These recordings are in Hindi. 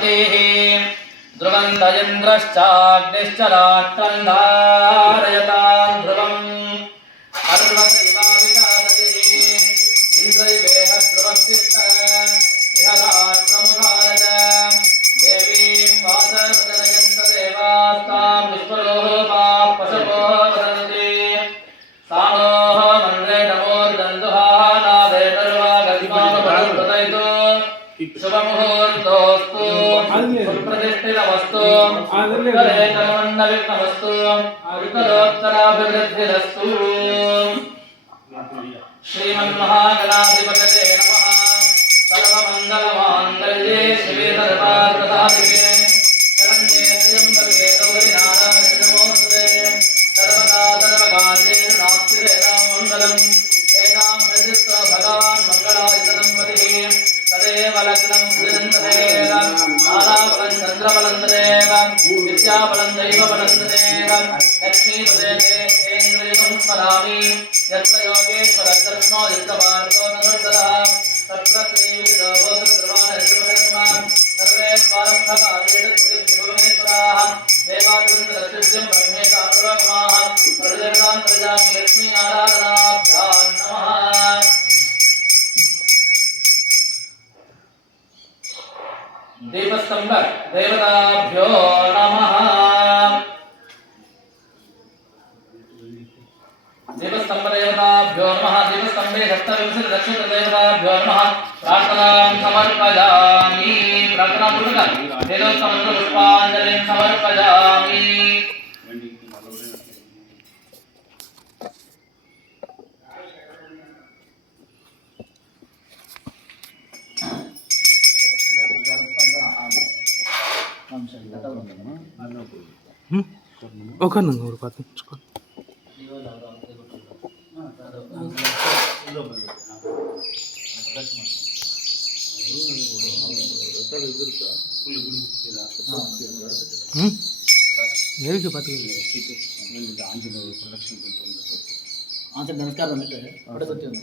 बृहस्पतिः ध्रुवन्दयन्द्रश्चाग्निश्च राष्ट्रं धारयतां ध्रुवम् अर्वत इवाविषादतिः इन्द्रैवेह ध्रुवस्तिष्ठ इह राष्ट्रमुधारय देवीं वासवदनयन्त देवास्तां विश्वलोपा पशवो वदन्ति सानोः मन्त्रे नमोर्दन्दुहा नादे सर्वा गतिमानपदप्रदयितो शुभमुहूर्तोऽस्तु सुप्रतिष्ठितमस्तु उत्तरेकमण्डलितमस्तु उत्तरोत्तराभिवृद्धिरस्तु श्रीमन्महागणाधिपतये नमः सर्वमङ्गलमाङ्गल्ये शिवे सर्वार्थसाधिके शरण्ये त्र्यम्बके गौरि नारायणि नमोस्तुते सर्वदा सर्वकार्येषु नास्ति वेदां मङ्गलम् वेदां हृदित्वा भगवान् मङ्गलायतनं पतिः तदेव लग्नं सृजन्तदेव माताबलं चन्द्रबलं तदेव विद्याबलं दैवबलं तदेव लक्ष्मीपदे तेन्द्रियं स्मरामि यत्र योगेश्वरः कृष्णो युक्तवार्तो नमोस्तरः तत्र श्रीविद्याभूतद्रवाणः सर्वे स्वारम्भकार्येण सुभुवनेश्वराः देवादिवृन्दरक्षित्यं ब्रह्मेशास्त्रमाः प्रदेवतान्तर्यामि लक्ष्मीनारायणाभ्यां नमः। दीपस्तंभ देवताभ्यो नमः। दीपस्तंभ देवताभ्यो नमः। दीपस्तंभे सप्तविंशतिलक्षित देवताभ्यो नमः। प्रार्थनां समर्पयामि। प्रार्थनापूर्वकं वेदोक्तमन्त्रपुष्पाञ्जलिं समर्पयामि। உட்காந்துங்க ஒரு 10 நிமிஷம். எதுக்கு பார்த்தீங்க நமஸ்காரம் வந்துட்டு அப்படியே பற்றி வந்து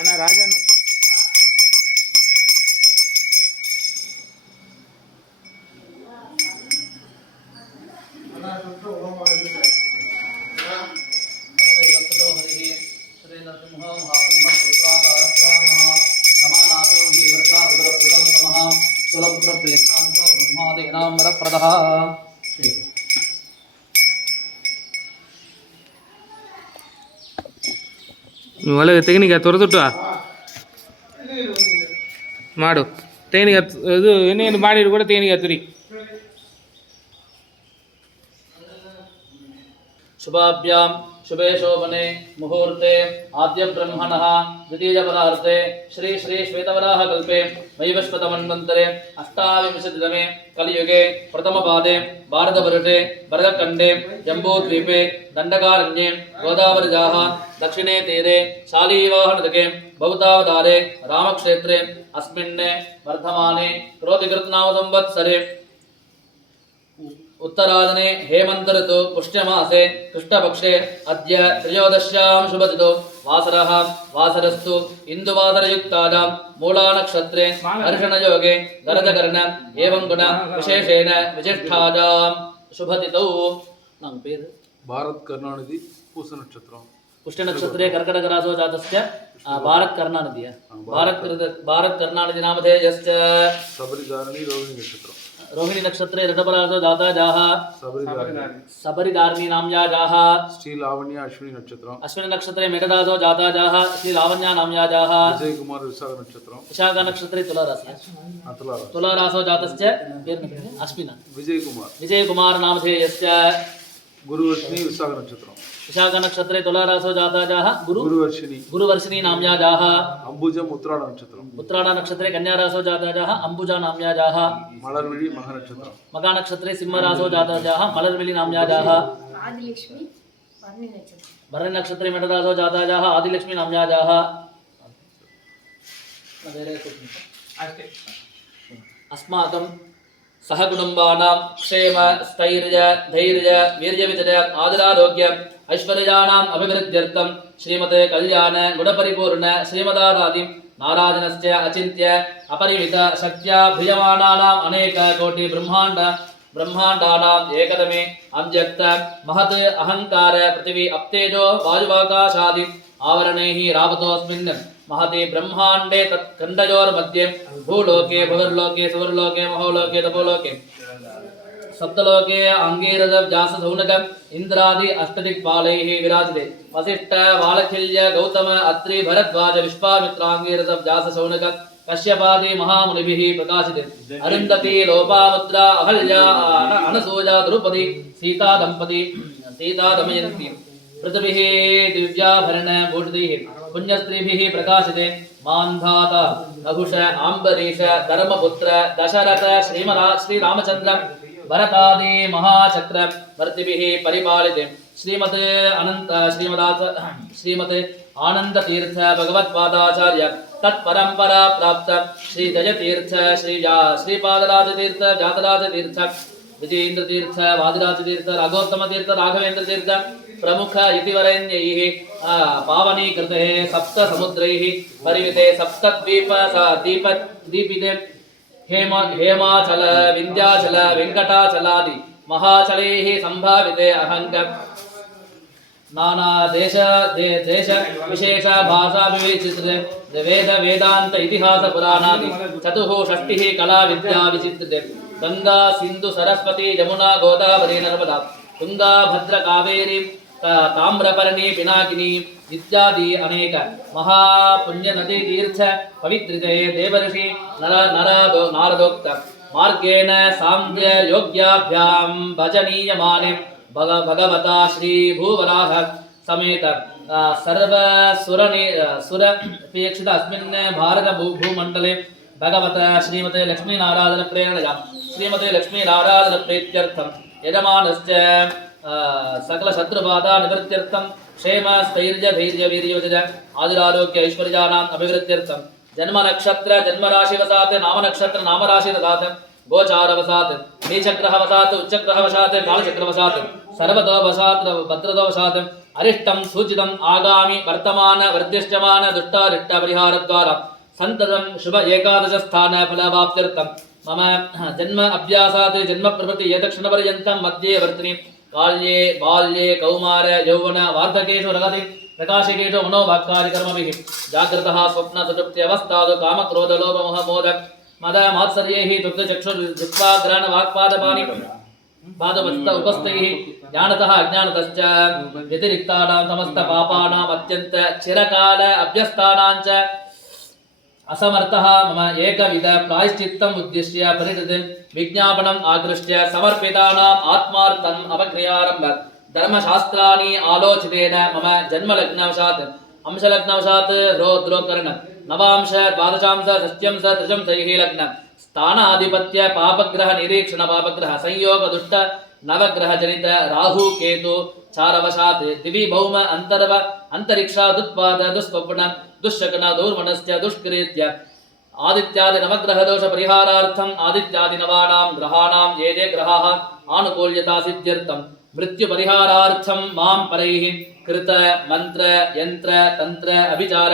அண்ணா ராஜன் ಒಳಗೆ ತೆಂಗಿನಕಾಯಿ ತೊರೆದುಟ್ಟು ಮಾಡು. ತೆಂಗಿನಕಾಯಿ ಇದು ಇನ್ನೇನು ಮಾಡಿದ್ರು ಕೂಡ ತೆಂಗಿನಕಾಯಿ ತುರಿ. शुभाभ्यां शुभे शोभने मुहूर्ते आद्य ब्रह्मणः द्वितीय पदार्थे श्री श्री श्वेतवराह कल्पे वैवस्वतमन्वन्तरे अष्टाविंशतितमे कलियुगे प्रथमपादे भारतवर्षे भरतखण्डे जम्बूद्वीपे दण्डकारण्ये गोदावरीजाः दक्षिणे तीरे शालीवाहनदके भवतावतारे रामक्षेत्रे अस्मिन् वर्धमाने क्रोधिकृतनाम संवत्सरे उत्तरायणे हेमंत ऋतु पुष्यमासे कृष्णपक्षे अद्य त्रयोदश्यां शुभतिथौ वासरः वासरस्तु इंदुवासरयुक्तायां मूलानक्षत्रे हर्षणयोगे गरजकर्ण एवं गुण विशेषेण विशिष्टायां शुभतिथौ नम पेर भारत करुणानिधि पूष नक्षत्रम पुष्य नक्षत्रे कर्कटक राशौ जातस्य भारत करुणानिधि भारत करुणानिधि नामधेयश्च सबरिधारणी रोहिणी नक्षत्रम रोहिणी नक्षत्रे ऋतपरासो जाता जाः सबरिदारिणी नाम्या जाः श्री लावण्य अश्विनी नक्षत्रम अश्विनी नक्षत्रे मेघदासो जाता जाः श्री लावण्या नाम्या जाः विजय कुमार विशाख नक्षत्रम विशाख नक्षत्रे तुलारासि तुलारासो जातस्य अश्विन विजय कुमार नामधेयस्य गुरुवर्षिणी विशाख नक्षत्रम विशाख नक्षत्रे तुलारासो जाता जाः गुरुवर्षिणी नाम्या जाः अंबुजम उत्तरायण नक्षत्रम उत्तरायण नक्षत्रे कन्यारासो जाता जाः अंबुजा नाम्या जाः मलर्विळि मघ नक्षत्रम मघ नक्षत्रे सिंहरासो जाता जाः मलर्विळि नाम्या जाः आदिलक्ष्मी भरणी नक्षत्र भरणी नक्षत्रे मेघदासो जाता जाः आदिलक्ष्मी नाम्या जाः अस्माकं सहकुटुम्बानां क्षेम स्थैर्य धैर्य वीर्यविजय आदरारोग्य ऐश्वर्याणाम् अभिवृद्ध्यर्थं श्रीमते कल्याण गुणपरिपूर्ण श्रीमदारादिं नारायणस्य अचिन्त्य अपरिमित शक्त्या भूयमानानाम् अनेक कोटि ब्रह्माण्डानाम् एकतमे अव्यक्त महत् अहङ्कार पृथिवी अप्तेजो वायुवाकाशादि आवरणैः रावतोऽस्मिन् महते ब्रह्माण्डे तत्खण्डयोर्मध्ये भूलोके भुवर्लोके सुवर्लोके महोलोके तपोलोके सप्तलोके अंगीरद व्यास सौनक इंद्रादि अष्टदिक्पालैः विराजते वसिष्ठ वालखिल्य गौतम अत्रि भरद्वाज विश्वामित्रांगीरद व्यास सौनक कश्यपादि महामुनिभिः प्रकाशिते अरुन्धति लोपामुद्रा अहल्या अनसूया द्रौपदी सीता दमयन्ती पृथ्वीः दिव्याभरण भूषितैः पुण्यस्त्रीभिः प्रकाशिते मान्धाता नहुष आम्बरीष धर्मपुत्र दशरथ श्रीरामचंद्र भरतादि महाचक्र वर्तिभिः परिपालिते श्रीमते आनंद तीर्थ भगवत्पादाचार्य तत्परंपरा प्राप्त श्री जयतीर्थ श्रीपादराज तीर्थ जातराज तीर्थ विजयेन्द्र तीर्थ वादिराज तीर्थ राघोत्तम तीर्थ राघवेन्द्र तीर्थ प्रमुख इतिवरेण्यैः पावनीकृते सप्त समुद्रैः परिमिते सप्तद्वीप दीपिते हेमाचल विंध्याचल वेंकटाचलादि महाचलैः संभाविते अहंग नाना देश विशेष भाषा विचित्रे वेद वेदांत इतिहास पुराणादि चतुःषष्टिः कला विद्या विचित्रे गंगा सिंधु सरस्वती यमुना गोदावरी नर्मदा तुंगा भद्र कावेरी ताम्रपर्णी पिनाकिनी इत्यादि अनेक महापुण्य नदी तीर्थ पवित्रिते देवर्षि नारदोक्त मार्गेण सांख्य योग्याभ्यां भजनीयमाने भगवता श्री भूवराह समेत सर्व सुरपेक्षित अस्मिन् भारत भूमण्डले भगवता श्रीमते लक्ष्मी नारायण प्रेरणया श्रीमते लक्ष्मी नारायण प्रीत्यर्थं यजमानस्य सकल शत्रुबाधा निवृत्त्यर्थं क्षेम स्थैर्य धैर्य वीर्यविजय आदिरारोग्य ऐश्वर्याणाम् अभिवृद्ध्यर्थं जन्म नक्षत्र जन्म राशि वसात् नाम नक्षत्र नाम राशि ददात् गोचार वसात् नीचग्रह वसात् उच्चग्रह वसात् कालचक्र वसात् सर्वतो वसात् भद्रतो वसात् अरिष्टं सूचितम् आगामि वर्तमान वर्धिष्यमान दुष्टारिष्ट परिहार द्वारा संततं शुभ एकादश स्थान फलवाप्त्यर्थं मम जन्म अभ्यासात् जन्म प्रभृति एतक्षणपर्यन्तं मध्ये वर्तिनि काल्ये बाल्ये कौमार यौवन वार्धकेषु रगति प्रकाशिकेषु मनोवाक्कादि कर्मभिः जाग्रतः स्वप्न सुषुप्ति अवस्थादु कामक्रोध लोभ मोह मोद मद मात्सर्यैः चक्षुर्जिह्वाग्राण वाक्पादपाणि पादवस्त उपस्थैः ज्ञानतः अज्ञानतश्च व्यतिरिक्तानां समस्त पापानाम् अत्यन्त चिरकाल अभ्यस्तानां च असमर्थः मम एकविध प्रायश्चित्तम् उद्दिश्य परिहृते विज्ञापनम् आकृष्य समर्पितानाम् आत्मार्थम् अपक्रियारम्भ धर्मशास्त्राणि आलोचितेन मम जन्मलग्नवशात् अंशलग्नवशात् रोद्रोकर्ण नवांश द्वादशांश षष्ट्यंश त्रिशंशैः लग्न स्थानाधिपत्य पापग्रह निरीक्षण पापग्रह संयोग दुष्ट नवग्रह जनित राहु केतु चारवशात् दिवि भौम अंतरिक्षादुत्पाद दुष्स्वप्न दुष्शकन दूर्मनस्य दुष्कृत्य आदित्यादि नवग्रह दोष परिहारार्थम् आदित्यादि नवानां ग्रहाणां ये ग्रहाः आनुकूल्यता सिद्ध्यर्थं मृत्यु परिहारार्थं मां परैः कृत मंत्र यंत्र तंत्र अभिचार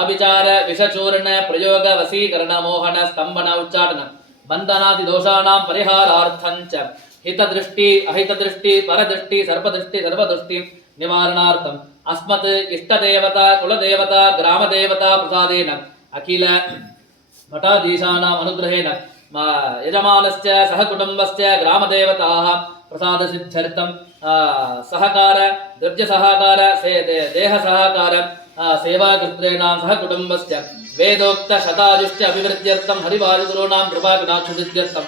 आभिचार विषचूर्ण प्रयोग वशीकरण मोहन स्तंभन उच्चाटन बंधनादि दोषाणां परिहारार्थं च हितदृष्टि अहितदृष्टि परदृष्टि सर्पदृष्टि सर्वदृष्टि निवारणार्थम् अस्मत् इष्टदेवता कुलदेवता ग्रामदेवता प्रसादेन अखिल मठाधीशानाम् अनुग्रहेण यजमानस्य सह कुटुम्बस्य ग्रामदेवताः प्रसादसिद्ध्यर्थं सहकार द्रव्यसहकार देहसहकार सेवाकर्तॄणां सह कुटुम्बस्य वेदोक्त शतायुष्ट अभिवृद्ध्यर्थं हरिवायुगुरूणां कृपाकटाक्षसिद्ध्यर्थं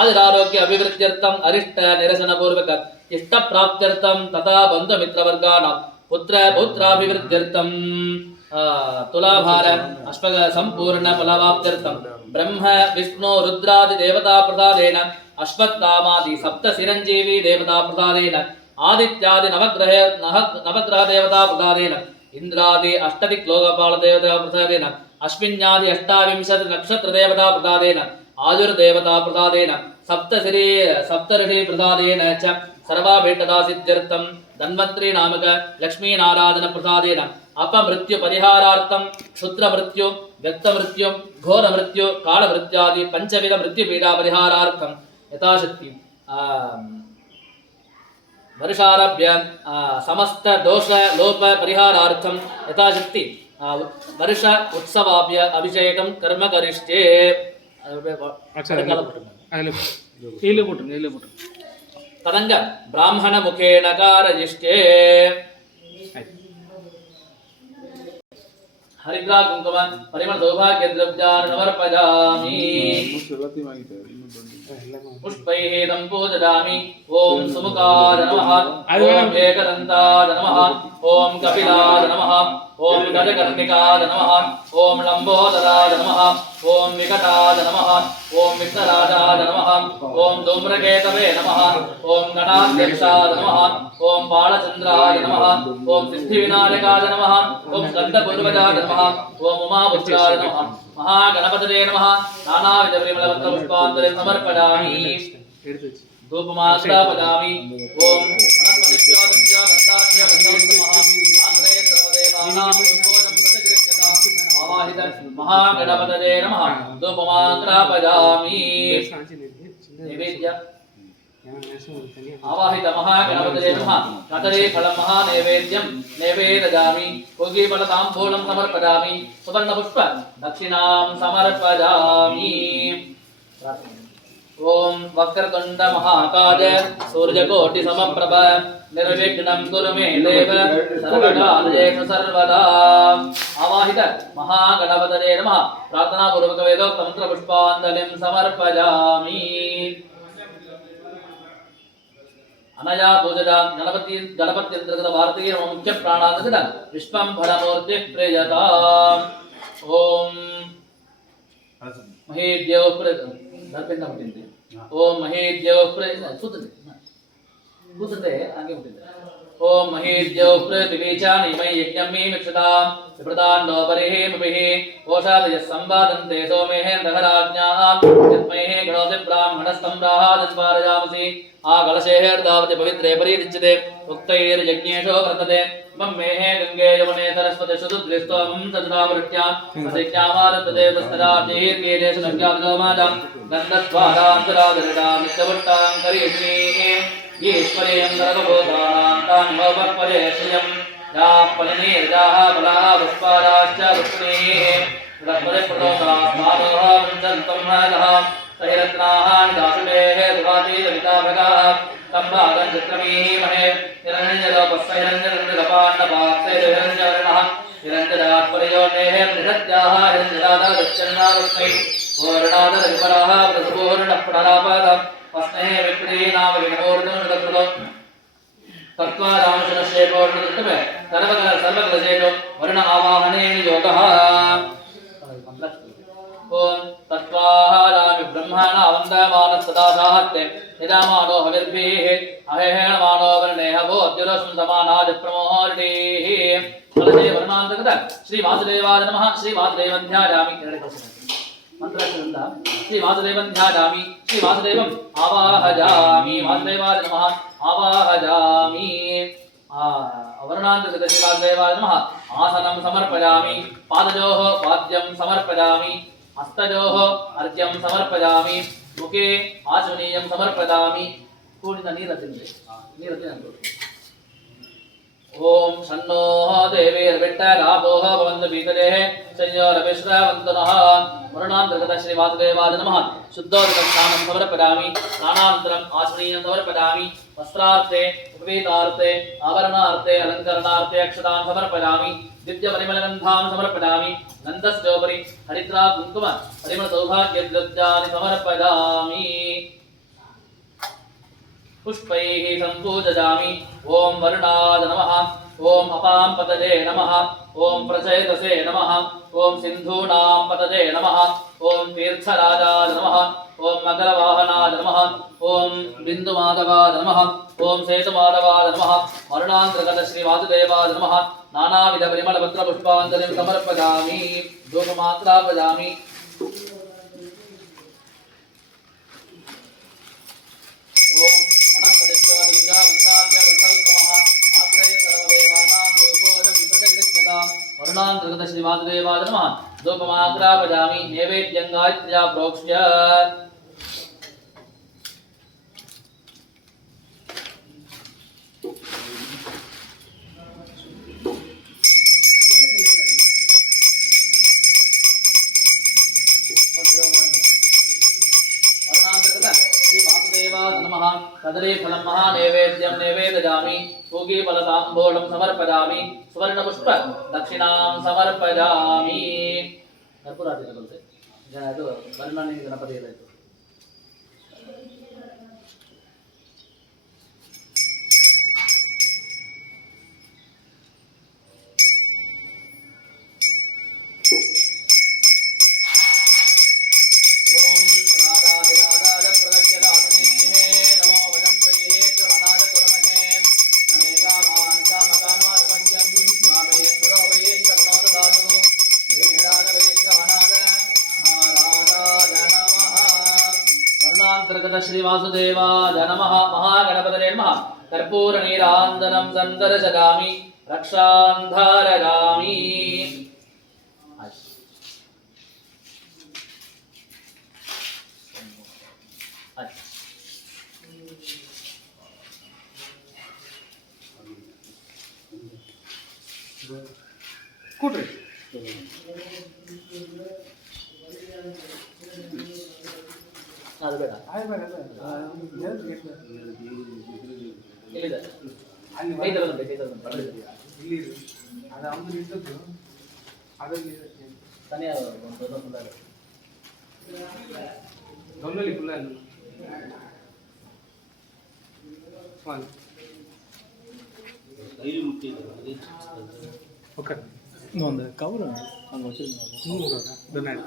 आयुरारोग्य अभिवृद्ध्यर्थं अरिष्ट निरसनपूर्वक इष्टप्राप्त्यर्थं तथा बन्धुमित्रवर्गाणां पुत्र पौत्राभिवृद्ध्यर्थं तुलाभार अश्वग संपूर्ण फलवाप्त्यर्थं ब्रह्म विष्णु रुद्रादि देवता प्रसादेन अश्वत्थामादि सप्त चिरंजीवी देवता प्रसादेन आदित्यादि नवग्रह देवता प्रसादेन इंद्रादि अष्टदिक् लोकपाल देवता प्रसादेन अश्विन्यादि अष्टाविंशति नक्षत्र देवता प्रसादेन आयुर्देवता प्रसादेन सप्तऋषि प्रसादेन च सर्वाभीष्टदा सिद्ध्यर्थं धन्वंतरी नामक लक्ष्मी नारायण प्रसादेन अपमृत्यु परिहारार्थं क्षुद्र मृत्यु व्यक्त मृत्यु घोर मृत्यु काल मृत्यादि पंचविध मृत्यु पीडा परिहारार्थं यथाशक्ति वर्षारभ्य समस्त दोष लोप परिहारार्थं यथाशक्ति वर्ष उत्सवाभ्य अभिषेकं कर्म करिष्ये तदंग ब्राह्मण मुखेन कारयिष्ये हरिद्रा कुंकुम परिमल सौभाग्य द्रव्यान् समर्पयामि पुष्पैः तं पूजयामि ओम सुमुखाय नमः ओम एकदन्ताय नमः ओम कपिलाय नमः ओम गजकर्णिकाय नमः ओम लंबोदराय नमः ओम विकटाय नमः ओम विघ्नराजाय नमः ओम धूम्रकेतवे नमः ओम गणाध्यक्षाय नमः ओम बालचन्द्राय नमः ओम सिद्धिविनायकाय नमः ओम स्कन्दपूर्वजाय नमः ओम उमापुत्राय नमः महागणपतये नमः नानाविध परिमलपत्र पुष्पाञ्जलिं समर्पयामि धूपमास्तापयामि ओम वनस्पतिभ्यो दन्त्यो दन्ताभ्यो नमः आत्रे सर्वदेवानां संपूर्णं प्रतिगृह्यताम् आवाहित महागणपतये नमः धूपमास्तापयामि नैवेद्य आवाहित महागणपतये नमः कदली फलं महानैवेद्यं नैवेदयामि पूगीफलताम्बूलं समर्पयामि सुवर्णपुष्प दक्षिणां समर्पयामि ओम वक्रतुंड महाकाय सूर्यकोटि समप्रभ निर्विघ्नं कुरु मे देव सर्वकार्येषु सर्वदा आवाहित महागणपतये नमः प्रार्थना पूर्वक वेदोक्त मंत्र पुष्पांजलिं समर्पयामि अनया पूजया गणपत्यंतर्गत भारतीय मुख्य प्राणादि विश्वंभरमूर्ति प्रियता ओम महेद्यो ओम महेद्यो ओम महेद्यो पृथिवीचानिमय यज्ञं मिक्षतां विप्रदान्नो परिहेमभिः ओषादयः संवादन्ते सोमेः दहराज्ञाः यस्मैः गणोति ब्राह्मणस्तम्राहादिस्वारयामसि आकलशेर्दावति पवित्रे परिरिच्यते उक्तैर्यज्ञेषु वर्तते ब्रह्मेः गङ्गे यमुने सरस्वती सुदुद्रिस्तोमं तद्रावृत्यां सदैज्ञामारतते तस्तराब्जैर्गेदेषु नङ्ग्याद्गोमाजां गन्धद्वारान्तरादरितां नित्यवट्टां करीष्मीः ईश्वरीं सर्वभूतानां तां भवपरे श्रियं याः फलिनीर्जाः फलाः पुष्पादाश्च रुक्मिणीः रत्नप्रदोषास्मादोः वृञ्जन्तं हरः सहिरत्नाः निदाशुलेः दुरातीरविताभगाः तं भागं चित्रमीमहे निरञ्जलोपस्य हिरण्यरञ्जलपाण्डपाक्षैर्हिरण्यवर्णः हिरण्यदात्पर्योनेः निषद्याः हिरण्यदादश्चन्नारुक्मै पूर्णादरिपराः वृषपूर्णः पुनरापादम् अस्नेः विप्रीनाम विघ्नपूर्णो तत्त्वारामशनश्चेपोर्णदृष्टमे सर्वकलशेषो वर्ण आवाहनेन योगः ओम तत्त्वाहारामि ब्रह्मणा वन्दमानस्तदा साहत्ते यजामानो हविर्भिः अहेहणमानो वर्णेह भोज्युरसं समानाद प्रमोहर्णीः कलशे वर्णान्तर्गत श्री वासुदेवाय नमः श्री वासुदेवं ध्यायामि मंत्राक्षरंदा श्री वासुदेवं ध्यायामि श्री वासुदेवं आवाहयामि वासुदेवाय नमः आवाहयामि वर्णान्तर्गत श्री वासुदेवाय नमः आसनं समर्पयामि पादयोः पाद्यं समर्पयामि हस्तयोः अर्घ्यं समर्पयामि मुखे आचमनीयं समर्पयामि पूर्णित नीरतिंदे ओम शन्नो देवीर्विट्टगापोः भवन्तु पीतदेः संयोरविश्रावन्तनः वरुणान्तर्गत श्रीवासुदेवाय नमः शुद्धोदकं स्नानं समर्पयामि स्नानानन्तरम् आचमनीयं समर्पयामि वस्त्रार्थे उपवीतार्थे आभरणार्थे अलङ्करणार्थे अक्षतां समर्पयामि दिव्यपरिमलगन्धां समर्पयामि नन्दस्योपरि हरिद्रा कुङ्कुम परिमलसौभाग्यद्रव्याणि समर्पयामि पुष्पैः सम्पूजयामि ओम वरुणाय नमः ओम अपां पतये नमः ओम प्रचेतसे नमः ओम सिन्धूनां पतये नमः ओम तीर्थराजाय नमः ओम मकरवाहनाय नमः ओम बिन्दुमाधवाय नमः ओम सेतुमाधवाय नमः वरुणान्तर्गत श्रीवासुदेवाय नमः नानाविध परिमलपत्रपुष्पाञ्जलिं समर्पयामि धूपमात्रापयामि ओम वरुणान्तर्गत श्रीवासुदेवाय नमः धूपमात्रापयामि नैवेद्यं गायत्र्या प्रोक्ष्य कदलीफलं महानैवेद्यं नैवेदयामि पूगीफलताम्बूलं समर्पयामि सुवर्णपुष्प दक्षिणां समर्पयामि कर्पूरार्चने बोलते ಇದು ಬನ್ನನಿ ಗಣಪತಿ ಇದೆ श्रीवासुदेवाय नमः महागणपतये नमः कर्पूरनीराञ्जनं सन्दर्शयामि रक्षां धारयामि ಕೂಡ್ರಿ ಅದು ಬೇಡ ஓகே இந்த கவர் அங்கே வச்சுருந்தாங்க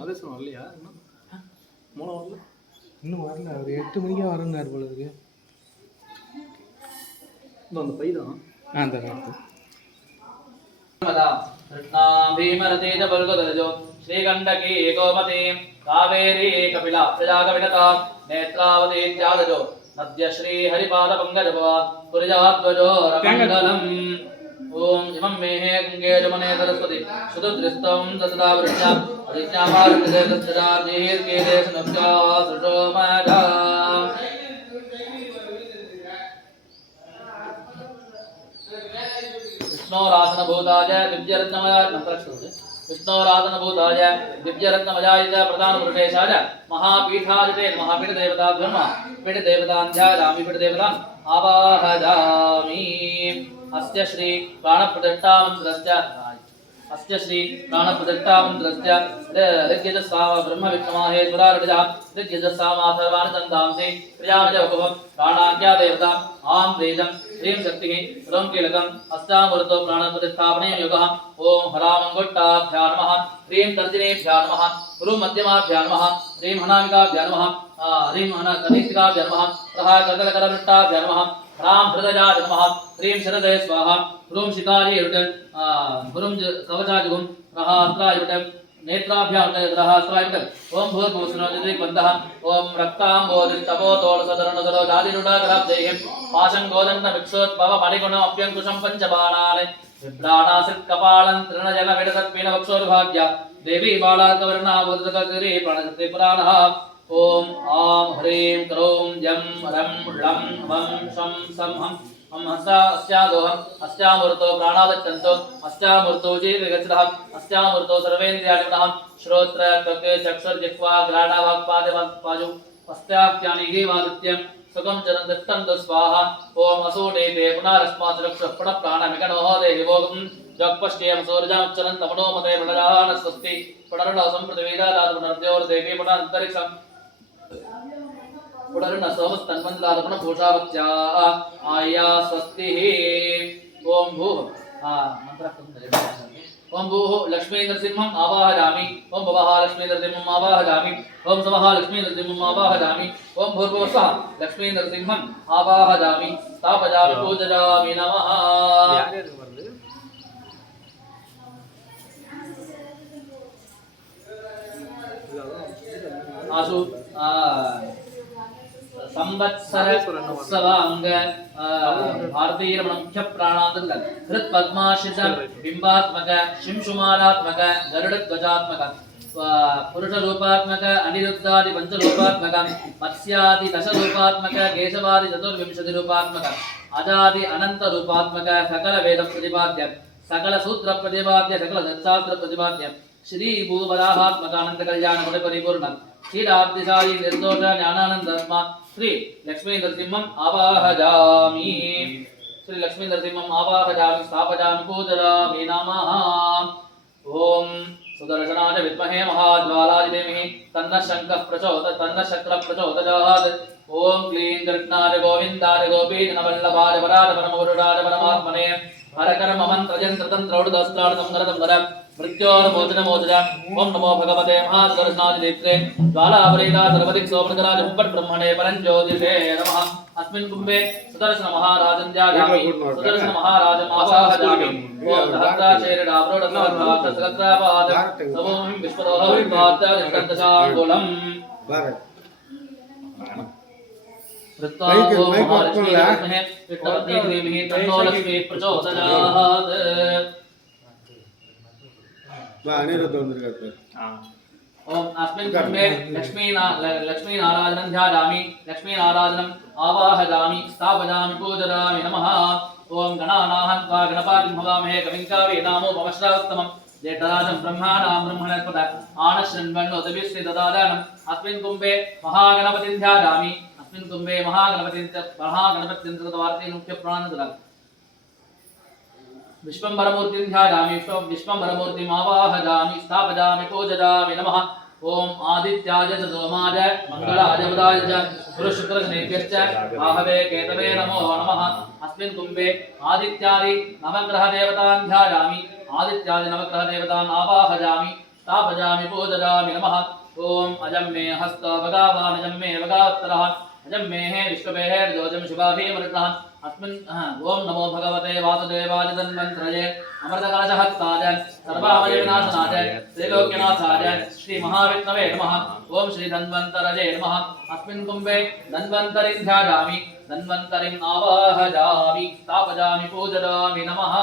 அதே சொன்னோம் இல்லையா இன்னும் மூலம் வரல இன்னும் வரல அவர் 8 மணிக்கே வரேன்னாரு போல இருக்கு இந்த பை தான் அந்த காலத்து भीमरतीज बल्गुदरजो श्रीगण्डकी गोमती कावेरी कपिला प्रजाकविनता नेत्रावती इत्यादजो मध्य श्री हरिपाद पंकजभव पुरजाध्वजो रमण्डलम् ओम इमं मेहे गंगे जमुने सरस्वती सुदुदृष्टं तदा वृष्ण्या अधिज्ञामार्गदे तस्दार्दीर्घे देशनस्या सुषोमगा विष्णोरासनभूताय दिव्यरत्नमयाय मंत्रक्षते विष्णोरासनभूताय दिव्यरत्नमयाय प्रधानपुरुषेशाय महापीठादिते महापीठदेवता ब्रह्म पीठदेवतान्ध्यायामि पीठदेवताम् आवाहयामि अस्य श्री प्राणप्रतिष्ठामन्त्रस्य अस्य श्री प्राणप्रतिष्ठामन्त्रस्य ऋग्यजस्साम ब्रह्मविष्णुमाहेश्वरार्डजः ऋग्यजस्सामाथर्वाणि दन्तांसि प्रियामजवकुवं प्राणाज्ञादेवता आं वेदं ह्रीं शक्तिः ह्रौं कीलकम् अस्यामूर्तो प्राणप्रतिष्ठापने योगः ॐ हरामङ्गुट्टाभ्यां नमः ह्रीं तर्जनीभ्यां नमः ह्रूं मध्यमाभ्यां नमः ह्रीं हनामिकाभ्यां नमः ह्रीं हनकनिष्ठिकाभ्यां नमः प्रहा कर्कटकरवृट्टाभ्यां नमः ह्रां हृदयाय नमः ह्रीं शरदे स्वाहा ह्रूं शिखायै रुटन् ह्रूं कवचाजुगुं प्रहास्त्राय रुटन् नेत्राभ्यां ग्रहास्त्राय रुटन् ॐ भूर्भुवस्सुरनिधिबन्धः ॐ रक्ताम्बोधिष्टपोतोळसदरणुदरो जातिरुडाकराब्धैः पाशं गोदण्डमिक्षोद्भव मणिगुणमप्यङ्कुशं पञ्चबाणानि विभ्राणासित् कपालं तृणजन विडतत्पेन वक्षोर्भाग्य देवी बालार्कवर्णा वदतकरे प्रणजते पुराणः ॐ आं ह्रीं क्रों जं रं लं वं शं सं हं अस्यादोहम् अस्यामूर्तो प्राणादच्छन्तो अस्यामूर्तो जीवगच्छतः अस्यामूर्तो सर्वेन्द्रियाणिनः श्रोत्र त्वक् चक्षुर्जिह्वा घ्राणवाक्पादवाक्पाजौ अस्याख्यानि वादित्यं सुखं चरन्दत्तं स्वाहा ॐ असोडेते पुनरस्मात् चक्षुः पुनः प्राणमिकणोः देहि भोगं जगपश्चेम सूर्यामुच्चरन् तमनोमते प्रणजान स्वस्ति पुनर्नः सम्प्रतिवेदादात् पुनर्द्योर्देवी पुनरन्तरिक्षम् पुनर्न सोमस्तन्वन्दात् पुनः पूषावत्या आया स्वस्तिः ॐ भूः मन्त्रः ओम भूः लक्ष्मी नरसिंहम् आवाहयामि ओम भवः लक्ष्मी नरसिंहम् आवाहयामि ओम स्वः लक्ष्मी नरसिंहम् आवाहयामि ओम भूर्भुवः स्वः लक्ष्मी नरसिंहम् आवाहयामि स्थापयामि पूजयामि नमः आशु संवत्सर उत्सवांग भारतीय मुख्य प्राणांतर्गत हृत पद्माशिष बिंबात्मक शिंशुमालात्मक गरुड़ ध्वजात्मक पुरुष रूपात्मक अनिरुद्धादि पंच रूपात्मक मत्स्यादि दश रूपात्मक केशवादि चतुर्विंशति रूपात्मक अजादि अनंत रूपात्मक सकल वेद प्रतिपाद्य सकल सूत्र प्रतिपाद्य सकल दत्शास्त्र प्रतिपाद्य श्री भूवराहात्मक अनंत कल्याण गुण परिपूर्ण क्षीराब्धिशाली निर्दोष ज्ञानानंदात्मा श्री लक्ष्मी नरसिंहम् आवाहयामि श्री लक्ष्मी नरसिंहम् आवाहयामि स्थापयामि पूजयामि नमः ओम सुदर्शनाय विद्महे महाज्वालाय धीमहि तन्नः शङ्खः प्रचोदयात् तन्नः शक्रः प्रचोदयात् ओम क्लीं कृष्णाय गोविन्दाय गोपीजनवल्लभाय वराय परमगुरुराय परमात्मने हरकर्म मंत्र यंत्र तंत्र उडदस्त्राणं नरदं नरं मृत्योर्मोचनमोचन ओम नमो भगवते महादर्शनाय नेत्रे ज्वालावरेगा सर्वदिक् सोमनगराज हुंपट ब्रह्मणे परंज्योतिषे नमः अस्मिन् कुंभे सुदर्शन महाराजं ध्यायामि सुदर्शन महाराजं आवाहयामि ओम सहस्राक्षेरडावरोडसहस्राक्षसहस्रापाद समोहं विश्वरोह विद्वात्तादिष्टदशाङ्गुलम् वृत्ताको महालक्ष्मी विद्महे विष्णुपत्नी धीमहि तन्नो लक्ष्मी प्रचोदयात् ओम अस्मिन् कुंभे लक्ष्मी नारायणं ध्यायामि लक्ष्मी नारायणम् आवाहयामि स्थापयामि पूजयामि नमः ओम गणानाहं त्वा गणपतिं भवामहे कविं कवीनामुपमश्रावस्तमं जेठराजं ब्रह्माणां ब्रह्मणस्पत आनश्रन्वन्नोतभिश्री ददादानम् अस्मिन् कुंभे महागणपतिं ध्यायामि अस्मिन् कुंभे महागणपतिं तद्वार्ते मुख्य प्राणदलम् विश्वम्भरमूर्तिं ध्यायामि विश्वम्भरमूर्तिम् आवाहयामि स्थापयामि पूजयामि नमः ओम आदित्याय च सोमाय मंगलाय बुधाय च गुरुशुक्रशनेभ्यश्च बाहवे केतवे नमो नमः अस्मिन् कुंभे आदित्यादि नवग्रह देवतान् ध्यायामि आदित्यादि नवग्रह देवतान् आवाहयामि स्थापयामि पूजयामि नमः ओम अजं मे हस्तो भगवान् अजं मे भगवत्तरः अजं मे विश्वमेः जोजं शुभाभिमृतः अस्मिन् ओम नमो भगवते वासुदेवाय तन्मन्त्रये अमृतकलशहस्ताय सर्वामयविनाशनाय त्रैलोक्यनाथाय श्री महाविष्णवे नमः ओम श्री धन्वन्तरये नमः अस्मिन् कुंभे धन्वन्तरिं ध्यायामि धन्वन्तरिम् आवाहयामि स्थापयामि पूजयामि नमः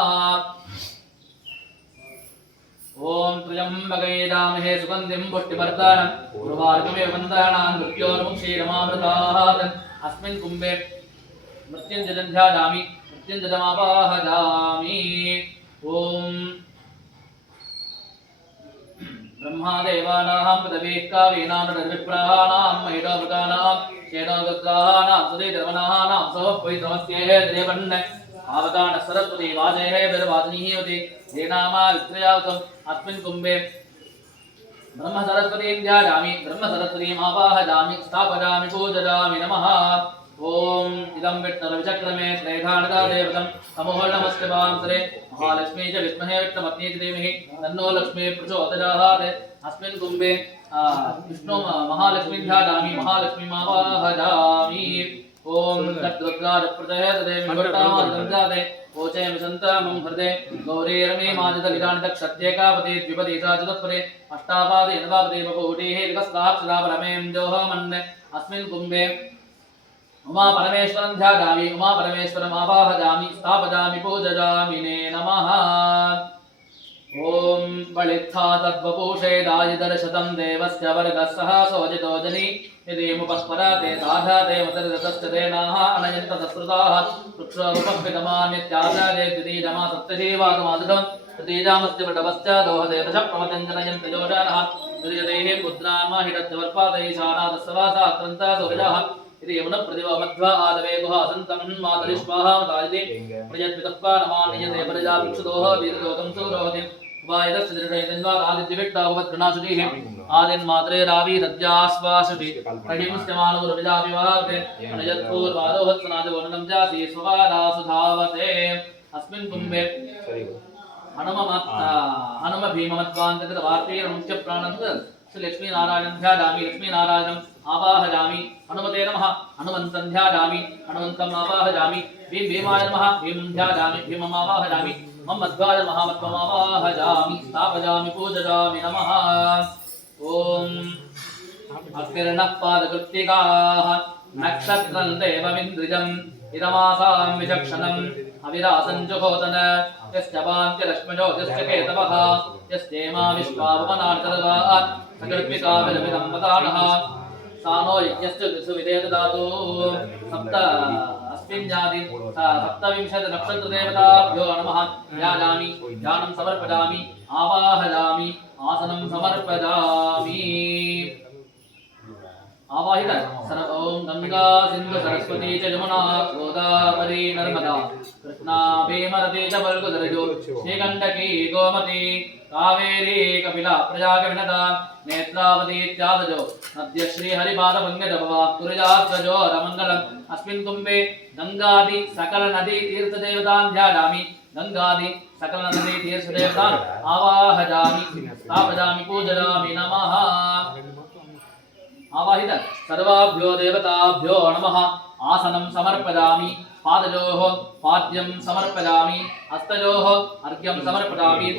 ओम त्र्यंबके यजामहे सुगन्धिं पुष्टिवर्धनम् उर्वारुकमिव बन्धनान् मृत्योर्मुक्षीरमामृतात् अस्मिन् कुंभे मृत्युंजयं ध्यायामि मृत्युंजयमावाहयामि ओम ब्रह्मादेवानां पदवीः कावीनां नरविप्राणां महिषामृगाणां शेनोगत्राणां सुधीधर्मणानां सोपवित्रमस्येः देवन् आवगान सरस्वती वाजेः बिर्वादिनीवति देनामा वित्रयावतम् अस्मिन् कुंभे ब्रह्म सरस्वतीं ध्यायामि ब्रह्म सरस्वतीम् आवाहयामि स्थापयामि पूजयामि नमः ओम इदं विष्णुर्विचक्रमे त्रैधानदा देवतं तमोः नमस्ते वांसरे महालक्ष्मी च विद्महे विष्णुपत्नी च धीमहि तन्नो लक्ष्मी प्रचोदयात् अस्मिन् कुंभे विष्णु महालक्ष्मी ध्यायामि महालक्ष्मीमावाहयामि ओम तद्रुद्राज प्रचोदये मृतामादे ओचे मिसन्तामं हृदे गौरी रमे माजदलिराणि दक्षत्येकापति द्विपदी सा चतुष्पदे अष्टापादे नवापदे बभूतिः विकस्ताक्षरापरमें दोहमन् अस्मिन् कुंभे उमा परमेश्वरं ध्यायामि उमा परमेश्वरम् आवाहयामि स्थापयामि पूजयामि नमः। ओम बलित्था तद्वपुषेदायिदर्शतं देवस्य वर्गः सह सोजितो जनि यदि मुपस्पराते साधाते मतर्दतश्च देनाः अनयन्त तस्कृताः वृक्षोपपितमानित्याजादे द्वितीजमा सप्तजीवागमादुदं तृतीजामस्य वटवश्च दोहते दश प्रमतञ्जनयन्त योजानः द्वितीयतेः पुत्रान्माहिडत्यवर्पादैः शानादस्सवासा अत्रन्ता सुहृदाः इति यमुन प्रतिभा मध्वा आदवे गुहा सन्तं मातरिष्वाहा मतादिति प्रयत्पितप्पा नमानियते प्रजा भिक्षुदोः वीरलोकं सुरोहति वायदस्य दृढयन्वादादित्यविट्टाभवद्गृणासुतिः आदिन्मात्रे रावी रज्यास्वासुति रहिमुस्यमानोर्विजाविवाहते अनयत्पूर्वादोहत्सनादिवर्णनं जाति स्ववादासुधावते अस्मिन् कुम्भे हनुम भीममत्वान्तकृतवार्तेन मुख्यप्राणन्त श्री लक्ष्मी नारायणं ध्यायामि लक्ष्मी नारायणम् आवाहयामि हनुमते नमः हनुमन्तं ध्यायामि हनुमन्तम् आवाहयामि भीम भीमाय नमः भीमं ध्यायामि भीमम् आवाहयामि मम मध्वाय नमः मध्वम् आवाहयामि स्थापयामि पूजयामि नमः। ओम अग्निर्नः पादकृत्तिकाः नक्षत्रं देवमिन्द्रिजम् इदमासां विचक्षणम् अविरासं जुहोतन यस्य वान्त्यलक्ष्मज्योतिश्च केतवः यस्येमा विश्वावमनार्तर्वात् सकर्पिका विरमिदं वदानः सानो यज्ञस्य सुविदे ददातु सप्त अस्मिन् जाति सप्तविंशति नक्षत्रदेवताभ्यो नमः ध्यायामि ध्यानं समर्पयामि आवाहयामि आसनं समर्पयामि। आवाहित ओम गंगा सिंधु सरस्वती च यमुना गोदावरी नर्मदा कृष्णा भीमरती च बल्गुदरजो श्रीगंडकी गोमती कावेरी कपिला प्रयागविनदा नेत्रावती इत्यादजो नद्य श्री हरिपाद भंगजभवा तुरजात्सजो रमंगलम् अस्मिन् कुम्भे गंगादि सकल नदी तीर्थ देवतान् ध्यायामि गंगादि सकल नदी तीर्थ देवतान् आवाहयामि स्थापयामि पूजयामि नमः। आवाहित सर्वाभ्यो देवताभ्यो नमः आसनं समर्पयामि पादयोः पाद्यं समर्पयामि हस्तयोः अर्घ्यं समर्पयामि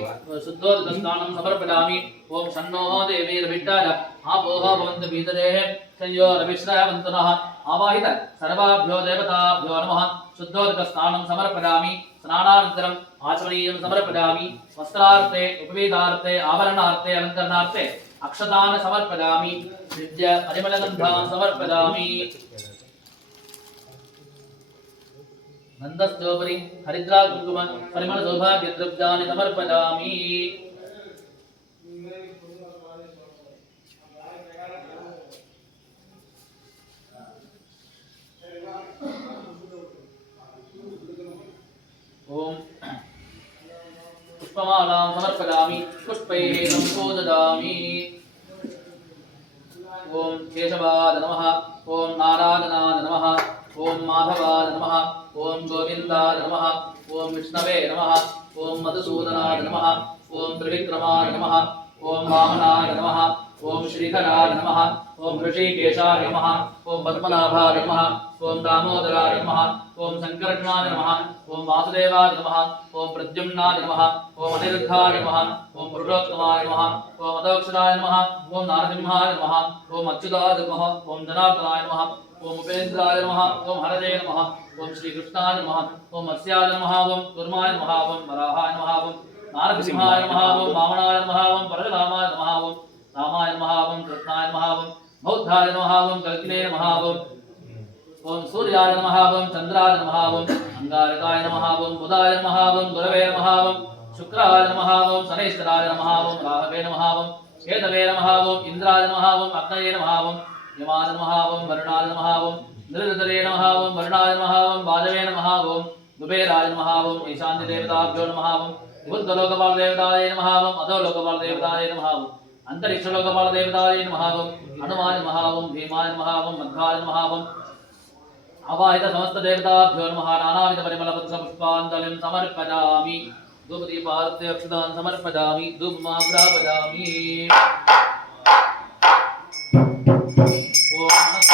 शुद्धोदकस्नानं समर्पयामि। ओम शन्नो देवीर्विट्टाय आपोः भवन्तु पीतरेः संयोरविश्रयवन्तु नः। आवाहित सर्वाभ्यो देवताभ्यो नमः शुद्धोदकस्नानं समर्पयामि स्नानानन्तरम् आचमनीयं समर्पयामि वस्त्रार्थे उपवीतार्थे आवरणार्थे अलङ्करणार्थे अक्षतान् समर्पयामि विद्य परिमलगन्धान् समर्पयामि। गन्धस्योपरि हरिद्रा कुङ्कुम परिमल सौभाग्यद्रव्याणि समर्पयामि। ओम पुष्पमालां समर्पयामि पुष्पैः सम्पूजयामि। ओम केशवाय नमः ओम नारायणाय नमः ओम माधवाय नमः ओम गोविन्दाय नमः ओम विष्णवे नमः ओम मधुसूदनाय नमः ओम त्रिविक्रमाय नमः ओम वामनाय नमः ओम श्रीधराय नमः ओम ऋषिकेशाय नमः ओम पद्मनाभाय नमः ओम दामोदराय नमः ओम शंकरनाय नमः ओम वासुदेवाय नमः ओम प्रद्युम्नाय नमः ओम अनिरुद्धाय नमः ओम पुरुषोत्तमाय नमः ओम अदोक्षराय नमः ओम नारसिंहाय नमः ओम अच्युताय नमः ओम जनार्दनाय नमः ओम उपेन्द्राय नमः ओम हरये नमः ओम श्रीकृष्णाय नमः ओम मत्स्याय नमः ओम कुर्माय नमः ओम वराहाय नमः ओम नारसिंहाय नमः ओम वामनाय नमः ओम परशुरामाय नमः ओम रामाय नमः ओम कृष्णाय नमः ओम बौद्धाय नमः ओम कल्किने नमः ओम सूर्याय नमः ओम चंद्राय नमः ओम अंगारकाय नमः ओम बुधाय नमः ओम गुरवे नमः ओम शुक्राय नमः ओम शनैश्चराय नमः ओम राहवे नमः ओम केतवे नमः ओम इंद्राय नमः ओम अग्नये नमः ओम यमाय नमः ओम वरुणाय नमः ओम नृतरे नमः ओम वरुणाय नमः ओम वाजवे नमः ओम कुबेराय नमः ओम ईशान्य देवताभ्यो नमः ओम बुद्धलोकपाल देवताय नमः ओम अधोलोकपाल देवताय नमः ओम अंतरिक्ष लोकपाल देवताय नमः ओम हनुमाय नमः ओम भीमाय नमः ओम मध्वाय नमः ओम आवाहित समस्त देवताभ्यो नमः नानाविध परिमलपत्र पुष्पाञ्जलिं समर्पयामि धूपदीपार्थे अक्षतान् समर्पयामि धूपमाग्रापयामि। ओम नमः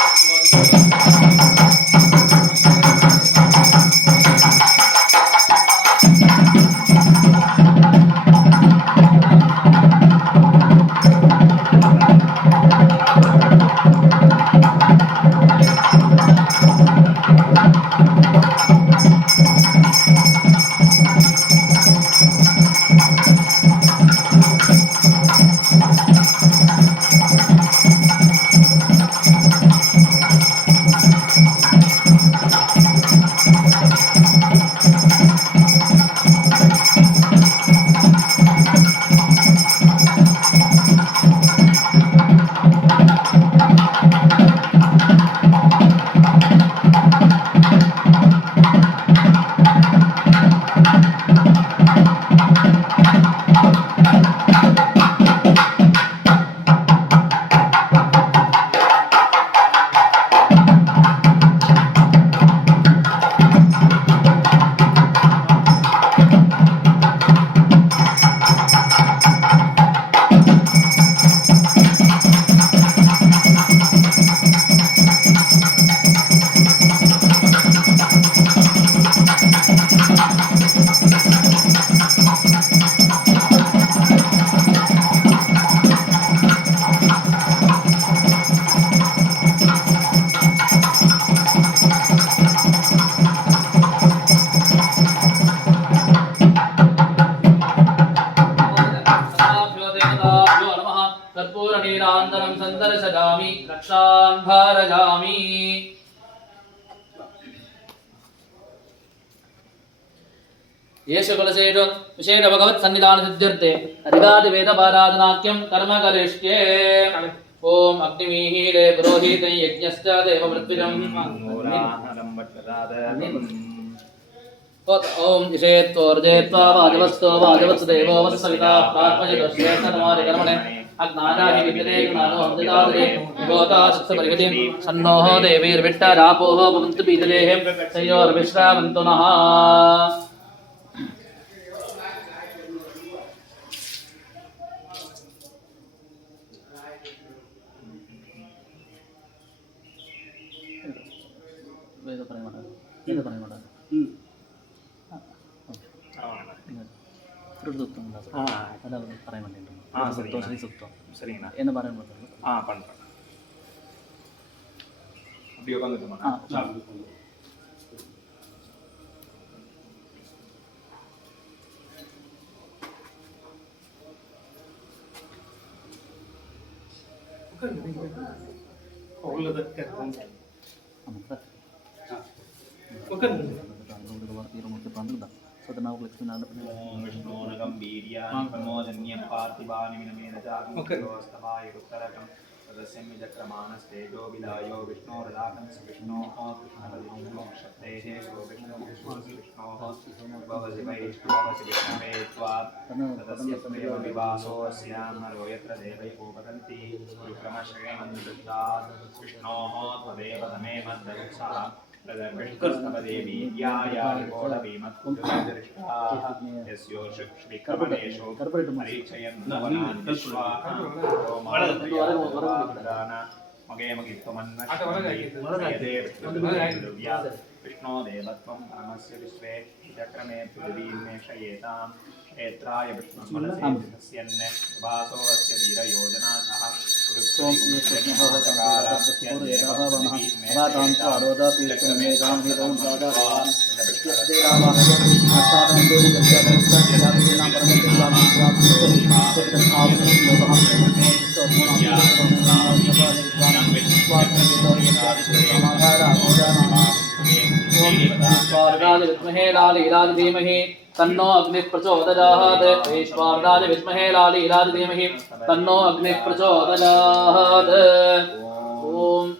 सन्दर्शयामि रक्षां धारयामि येषु कुलसेषु विशेष भगवत् सन्निधानसिद्ध्यर्थे अधिकादिवेदपाराधनाख्यं कर्म करिष्ये ओम अग्निमीहीरे पुरोहितं यज्ञश्च देववृत्तिजम् ओम इषेत्वोर्जेत्वा वाजवस्तो वाजवत्स देवो वत्सविता प्रात्मजितश्रेष्ठतमारि कर्मणे अग्नानाहि विद्यते गुणानो हन्दितादे गोता सप्तपरिहतिं सन्नोः देवीर्विट्टरापोः भवन्तु पीतदेः तयोर्विश्रावन्तु नः சரிங்கண்ணா என்ன பாருங்க பண்ணுறேன் அப்படி உட்காந்துட்டுமா विष्णोनगं वीर्याणि प्रमोदन्यं पार्थिवानि विनमेनजाग्निस्तवाय उत्तरकं सदस्यं विचक्रमाणस्तेजो विदायो विष्णोरदाकं स विष्णोः कृष्णपदिशक्तेः विष्णोः भवसि वैष्णवसि विष्णवे त्वात् सदस्य स्मेव विवासोऽस्यान्नरो यत्र देवैकोपतन्ति विक्रमश्रेमन्विदुत्तात् विष्णोः त्वदेव तमे मद्दरुत्सः विष्णो देवत्वं परमस्य विश्वे चक्रमे पृथिवीन्मेषयेताम् क्षेत्राय विष्णुस्मनस्यन्ने वासोऽस्य वीरयोजनातः विद्महे लालीलाज धीमहि तन्नो अग्निः प्रचोदयात् वैश्वानराय विद्महे लालीलाज धीमहि तन्नो अग्निः प्रचोदयात् ओम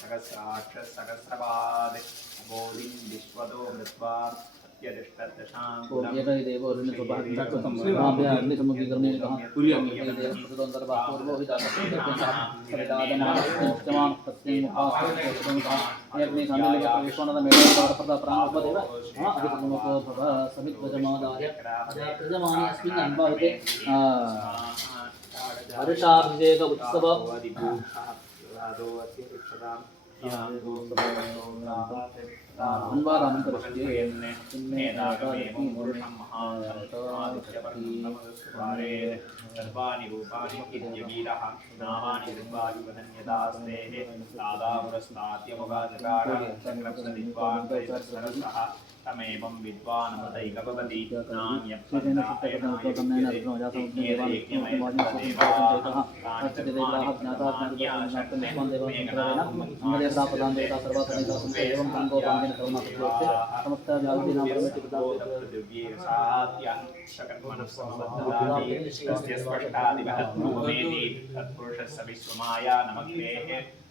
सहस्राक्षसहस्रपाद बोधिं विश्वतो मृत्वा वर्षाभिषेक उत्सव अन्वारामं करिष्ये सर्वाणि रूपाणि इत्यवीरः नामानि सर्वाणि वदन्यदास्तेः दादापुरस्ताद्यमुगाचकार चक्रप्रदिद्वान् परिसरसः तमेवं विद्वानमतैकभवति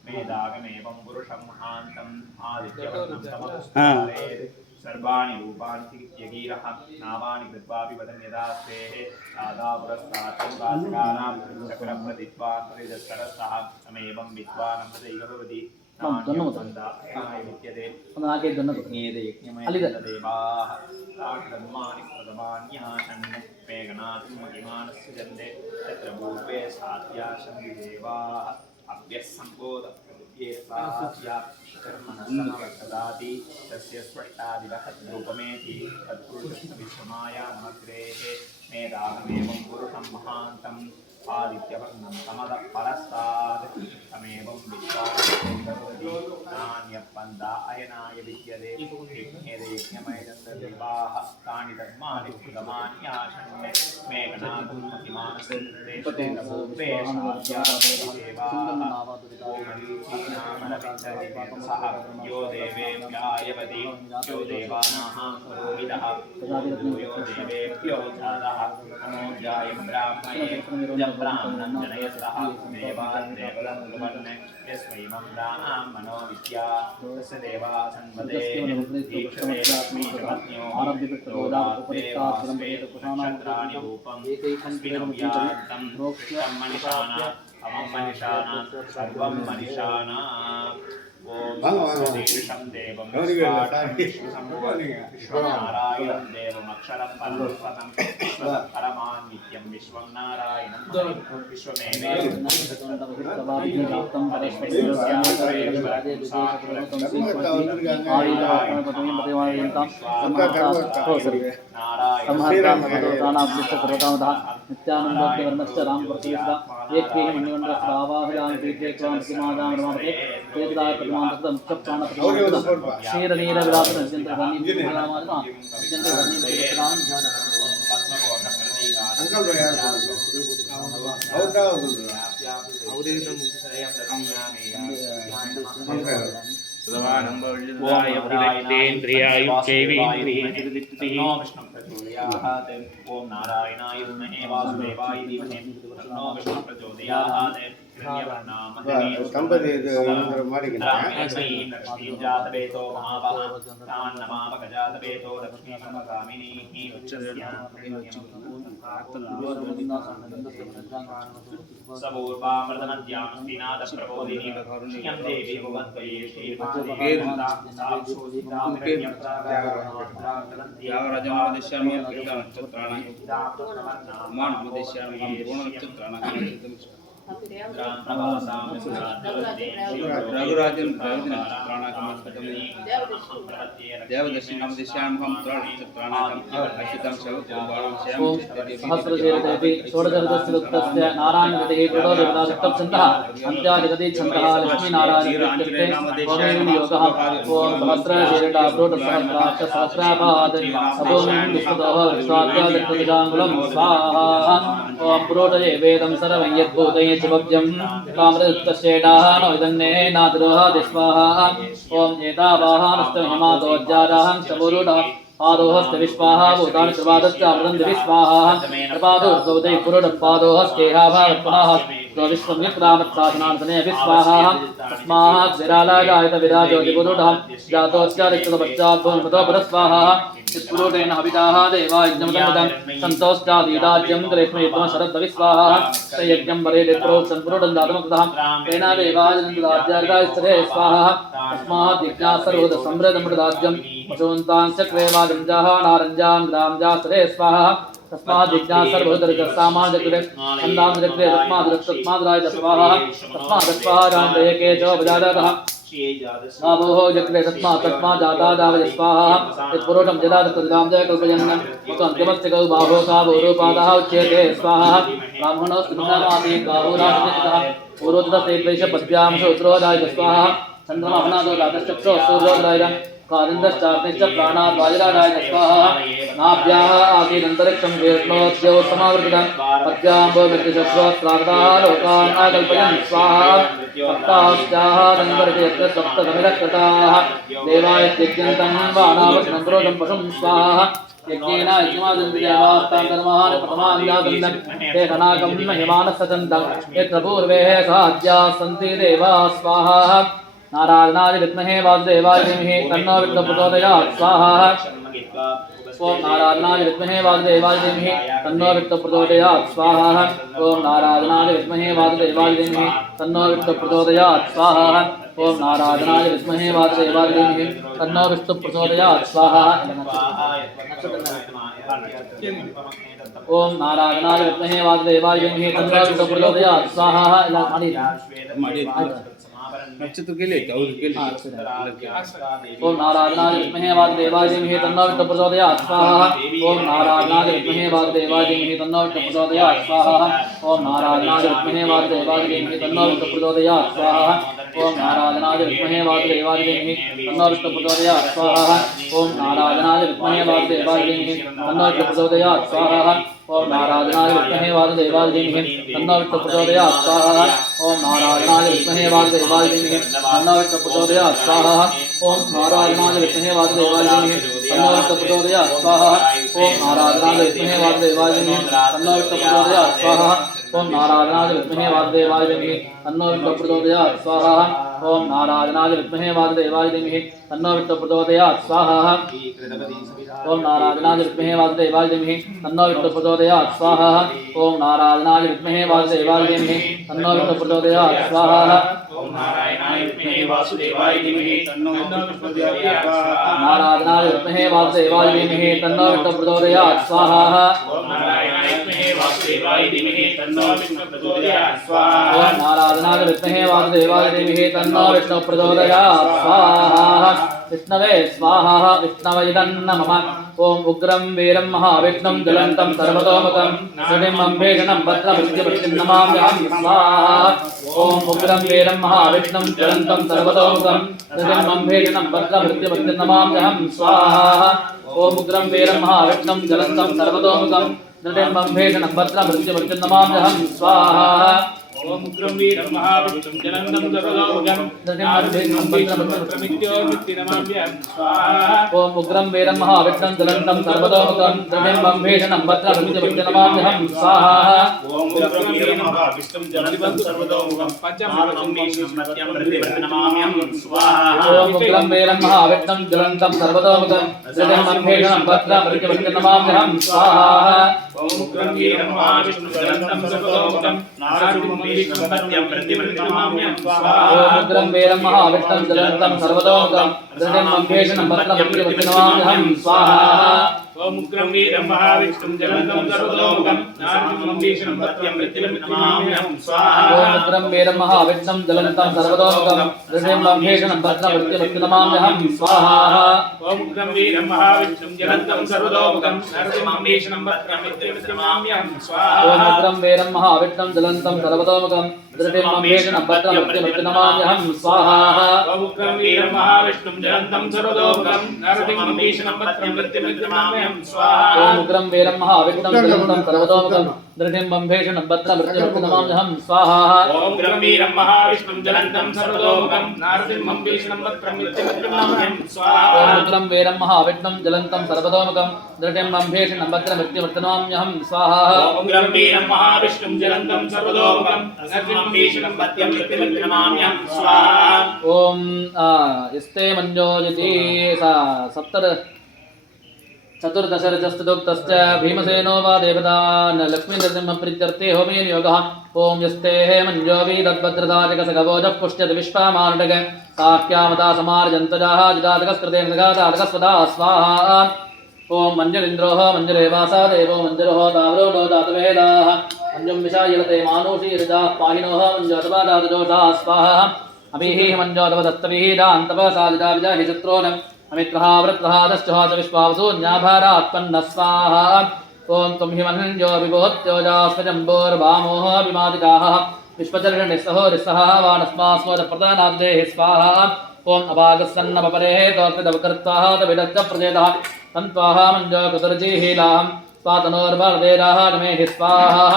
मेदागमेवं पुरुषं महान्तम् आदित्यवर्णं तमस्तुस्तारे सर्वाणि रूपाणि यगीरः नामानि कृत्वापि वदन्यदास्तेः दादापुरस्तात्वासकानां चक्रप्रदित्वान् परिदस्तरस्तः तमेवं विद्वानमतैव भवति देवाः धर्माणि प्रथमान्यासन् मेघनाथं महिमानस्य जन्ते तत्र भूपे सात्यासन्ति देवाः अभ्यस्सम्बोधप्रत्येसात्या कर्मणसमवर्तदाति तस्य स्पष्टादिवः रूपमेति तत्पुरुषस्य विश्वमाया नमग्रेः मेदागमेवं पुरुषं महान्तम् आदित्यवर्णं तमदः परस्तात् तमेवं विश्वासि नान्य पंदा अयनाय विद्यते यज्ञेदे यज्ञमयदन्तदेवाः तानि धर्माणि गमान्याशन्ने मेघनाथुमतिमानसुन्दरेष्टे नमोऽपे साध्यादेवाः ओमरीचीनामलविन्ददेवेतसः यो देवेभ्यायवति यो देवानाः पुरोहितः यो देवेभ्यो जातः नमोऽध्याय ब्राह्मणे ब्राह्मणं जनयतः देवान् देवलन्वर्णे यस्मैमं ब्राह्मणो विद्या तस्य देवा सन्वदे नक्षत्राणि रूपम् अस्मिन् व्यान्तं मनिषाना अमं मनिषाना सर्वं मनिषाना शीर्षं देवं विश्वनारायणं देवमक्षरं परमपदं परमान् नित्यं विश्वं नारायणं ओम नारायणाय विद्महे वासुदेवाय धीमहि तन्नो विष्णुः प्रचोदयात् जातवेतो महाभागान्नमामकजातवेतो सबूर्वामृतमद्यां स्त्रीनाथप्रबोधिनीं श्रियं देवी भुवन्त्वये रघुराजन देवदर्शनमदिश्यामहं अश्वितं सहस्रशीलदेवी षोडशरथस्य नारायणगतिः प्रणोदेवताशक्तच्छन्दः अन्त्यादिगति छन्दः लक्ष्मीनारायणयोगः ओम सहस्रशीलडाब्रोटसहस्राक्षसहस्राभाद् सभोमिं विश्वतः विश्वाद्यादिकृतिजाङ्गुलं स्वाहा ओम पुरोटये वेदं सर्वं यद्भूतये चिवब्जं कामृतश्चेडाः नो इदन्ने नाद्रोहादि स्वाहा ओम एतावाहानस्तमहिमादोज्जादाहं शमुरुडः पादोहस्य विश्वाहा भूतानि सर्वादश्च अमृतं विश्वाहा पादोर्गौदे पुरुडपादोहस्तेहाभावत्पुनः विश्वं यत्रामत्साधनान्तने विश्वाहा तस्मात् विरालागायत विराजोतिपुरुडः जातोश्चारिक्तपश्चाद्भुवन्मतो परस्वाहा चित्पुरुडेन हविताः देवा यज्ञमदं सन्तोष्टादीदाज्यं ग्रेष्मयित्वा शरद्विस्वाहा स यज्ञं वरेदे प्रोक्षन् पुरुडं दातमकृतः तेन देवाजनन्दराज्यार्गायस्तरे स्वाहा तस्मात् यज्ञात् सर्वद समृद्धमृदाज्यं वशोन्तां चक्रे वाजञ्जाः नारञ्जां ग्रामजासरे स्वाहा तस्मात् यज्ञात् सर्वोदरसामाजकृते अन्दामजकृते तस्माद् स्वाहा तस्मात् जानते च बजादातः नाभोः जग्रे तस्मात् जाता दावय स्वाहा यत्पुरुषं जदादकृतां च कल्पयन् अन्तिमस्य गौ बाहो कावो रूपादः उच्यते स्वाहा ब्राह्मणो स्थितमासी गाहुराजनितः पूर्वोदते द्वैषपद्भ्यां शूद्रोदाय स्वाहा चन्द्रमहनादो राजश्चक्षो सूर्योदय कालिन्दश्चाग्निश्च प्राणात् वायुरादाय स्वाहा नाभ्याः आसीदन्तरिक्षं वेष्णोद्यो समावृतं पद्भ्याम्बो मृत्युचक्रोत्प्राप्ताः लोकान् आकल्पयन् स्वाहा सप्ताश्चाः दन्तरिते यत्र सप्तसमिरकृताः देवाय यज्ञन्तं वाणावृष्णन्त्रोजं पशुं स्वाहा यज्ञेन यज्ञमादन्तिदेवास्तां धर्मान् प्रथमान्यादन्दं ते हनाकं महिमानसचन्दं यत्र पूर्वे साध्याः सन्ति देवाः स्वाहा नारायणाय विद्महे वासुदेवाय धीमहि तन्नो विष्णुः प्रचोदयात् स्वाहा ओम नारायणाय विद्महे वासुदेवाय धीमहि तन्नो विष्णुः प्रचोदयात् स्वाहा ओम नारायणाय विद्महे वासुदेवाय धीमहि तन्नो विष्णुः प्रचोदयात् स्वाहा ओम नारायणाय विद्महे वासुदेवाय धीमहि तन्नो विष्णुः प्रचोदयात् स्वाहा ओम नारायणाय विद्महे वासुदेवाय धीमहि तन्नो विष्णुः प्रचोदयात् स्वाहा नक्षत्र के लिए और के लिए ओम नारायणाय विद्महे वासुदेवाय धीमहि तन्नो विष्णुः प्रचोदयात् स्वाहा ओम नारायणाय विद्महे वासुदेवाय धीमहि तन्नो विष्णुः प्रचोदयात् स्वाहा ओम नारायणाय विद्महे वासुदेवाय धीमहि तन्नो विष्णुः प्रचोदयात् स्वाहा ओम नारायणाय विद्महे वासुदेवाय धीमहि तन्नो विष्णुः प्रचोदयात् स्वाहा ओम नारायणाय विद्महे वासुदेवाय धीमहि तन्नो विष्णुः प्रचोदयात् स्वाहा ओम नारायणाय विद्महे वासुदेवाय धीमहि तन्नो विष्णुः प्रचोदयात् स्वाहा ओम नारायणाय विद्महे वासुदेवाय धीमहि तन्नो विष्णुः प्रचोदयात् स्वाहा ओम नारायणाय विद्महे वासुदेवाय धीमहि तन्नो विष्णुः प्रचोदयात् स्वाहा ओम नारायणाय विद्महे वासुदेवाय धीमहि तन्नो विष्णुः प्रचोदयात् स्वाहा ओम नारायणाय विद्महे वासुदेवाय धीमहि तन्नो विष्णुः प्रचोदयात् स्वाहा ओम नारायणाय विद्महे वासुदेवाय धीमहि तन्नो विष्णुः प्रचोदयात् स्वाहा ओम नारायणाय विद्महे वासुदेवाय धीमहि तन्नो विष्णुः प्रचोदयात् स्वाहा ओम नारायणाय विद्महे वासुदेवाय धीमहि तन्नो विष्णुः प्रचोदयात् स्वाहा ओम नारायणाय विद्महे वासुदेवाय धीमहि तन्नो विष्णुः प्रचोदयात् नारायणाय विद्महे वासुदेवाय धीमहि तन्नो विष्णुः प्रचोदयात् स्वाहा ओम नारायणाय विद्महे वासुदेवाय धीमहि तन्नो विष्णुः प्रचोदयात् स्वाहा ओम नारायणाय विद्महे वासुदेवाय धीमहि तन्नो विष्णुः प्रचोदयात् स्वाहा विष्णवे स्वाहा विष्णवे नमः ओम उग्रं वीरं महाविष्णुं ज्वलन्तं सर्वतोमुखं सुनिमं भीषणं भद्रमृत्युमृत्युं नमाम्यहं स्वाहा ओम उग्रं वीरं महाविष्णुं ज्वलन्तं सर्वतोमुखं सुनिमं भीषणं भद्रमृत्युमृत्युं नमाम्यहं स्वाहा ओम उग्रं वीरं महाविष्णुं ज्वलन्तं सर्वतोमुखं सुनिमं भीषणं भद्रमृत्युमृत्युं नमाम्यहं स्वाहा ओम उग्रं वीरं महाविष्णुं ज्वलन्तं सर्वतोमुखं नमाम्यहं स्वाहा ओम उग्रं वीरं महाविष्णुं ज्वलन्तं सर्वतोमुखं सुनिमं भीषणं भद्रमृत्युमृत्युं नमाम्यहं स्वाहा ओम उग्रं वीरं महाविष्णुं ज्वलन्तं सर्वतोमुखं नारदं भीष्णं मत्यं प्रतिपत्ति नमाम्यहं स्वाहा ओम उग्रं वीरं महाविष्णुं ज्वलन्तं सर्वतोमुखं सुनिमं भीषणं भद्रमृत्युमृत्युं नमाम्यहं स्वाहा ओम उग्रं वीरं महाविष्णुं ज्वलन्तं सर्वतोमुखं नारदं भीष्णं मत्यं प्रतिपत्ति नमाम्यहं स्वाहा ओम उग्रं वीरं महाविष्णुं ज्वलन्तं सर्वतोमुखं सुनिमं भीषणं भद्रमृत्युमृत्युं नमाम्यहं स्वाहा ओम उग्रं वीरं महाविष्णुं ज्वलन्तं सर्वतोमुखं नारदं भीष्णं मत्यं प्रतिपत्ति नमाम्यहं स्वाहा ओम उग्रं वीरं महाविष्णुं ज्वलन्तं सर्वतोमुखं सुनिमं भीषणं भद्रमृत्युमृत्युं नमाम्यहं स्वाहा ओम उग्रं वीरं महाविष्णुं ज्वलन्तं सर्वतोमुखं नारदं भीष्णं मत्यं प्रतिपत्ति नमाम्यहं स्वाहा ओम उग्रं वीरं महाविष्णुं ज्वलन्तं सर्वतोमुखं सुनिमं भीषणं भद्रमृत्युमृत्युं नमाम्यहं स्वाहा ओम उग्रं वीरं महाविष्णुं ज्वलन्तं सर्वतोमुखं नारदं भीष्णं मत्यं प्रतिपत्ति नमाम्यहं स्वाहा ओम उग्रं वीरं महाविष्णुं ज्वलन्तं सर्वतोमुखं सुनिमं भीषणं भद्रमृत्युमृत्युं नमाम्यहं स्वाहा ओम उग्रं वीरं महाविष्णुं ज्वलन्तं सर्वतोमुखं नारदं भीष्णं मत्यं प्रतिपत्ति नमाम्यहं स्वाहा ओम उग्रं वीरं महाविष्णुं ज्वलन्तं सर्वतोमुखं सुनिमं भीषणं भद्रमृत्युमृत्युं नमाम्यहं स्वाहा ओम उग्रं वीरं महाविष्णुं ज्वलन्तं सर्वतोमुखं नारदं भीष्णं मत्यं प्रतिपत्ति नमाम्यहं स्वाहा ओम यस्ते मञ्जोजति सा चतुर्दशरजस्तुक्तश्च भीमसेनो वा देवता न लक्ष्मीनृसिंहप्रीत्यर्थे होमे योगः ओम यस्ते मञ्जोवि तद्भद्रदाजकसगवोजः पुष्यति विश्वामार्टक साह्यामता समार्जन्तजाः जिदातकस्कृतेन सगादातकस्वदा स्वाहा ओम मञ्जरीन्द्रोः मञ्जरेवासा देवो मञ्जरोः तावरो दातवेदाः मञ्जुं विशायलते मानुषीर्जाः पाहिनोः मञ्जोतपादातजोषाः स्वाहा अभिः मञ्जोतपदत्तभिः दान्तपसादिदा विजाहि शत्रून् अमित्रः वृत्रः दश्चः च विश्वावसून्याभारात्पन्नः स्वाहा ओम त्वं हि मन्यो विभोत्योजास्मजम्बोर्वामोः विमादिकाः विश्वचर्षणिस्सहोरिस्सः वानस्मास्मदप्रदानाब्देः स्वाहा ओम अभागस्सन्नपरेः तोकृतवकर्त्वाः तविदच्च प्रजेतः तन्त्वाः मञ्जो कुतुर्जीहीलाहं स्वातनोर्वर्देराः नमेहि स्वाहा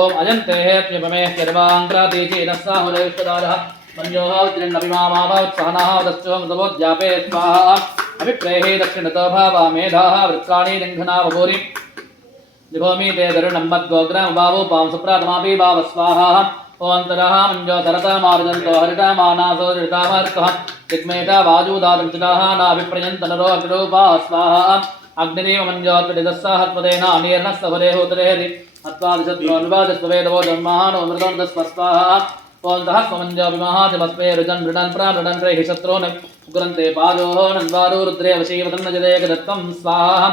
ओम अजन्तेः त्रिपमेः सर्वाङ्क्रातीचीनः साहुरविश्वदारः मन्योः वज्रिन्नभिमामावत्सहनः वदश्चोमतमोद्यापे स्वाहा अभिप्रेः दक्षिणतो भावा मेधाः वृत्राणि लिङ्घना बभूरि दिभोमि ते दरुणं मद्गोग्रमबावो पां सुप्रातमापि भाव स्वाहा ओन्तरः मञ्जो सरतमार्जन्तो हरितमानासो ऋतामर्कः दिग्मेता वाजूदादंचिताः नाभिप्रयन्त नरो अग्रूपा स्वाहा अग्निदेव मञ्जो त्रिदस्साहत्पदेन अनीर्णः सवरेः उतरेहति अत्वादिशत्रोन्वादिस्वेदवो जन्मानो मृदोन्दस्व स्वाहा ओम सहस्वमञ्जो विमहाजमस्मे रुजन् मृडन् प्रामृडन् त्रैहि शत्रून् उग्रन्ते पाजोः नन्वारो रुद्रे वशीवतन्नजदेकदत्तं स्वाहा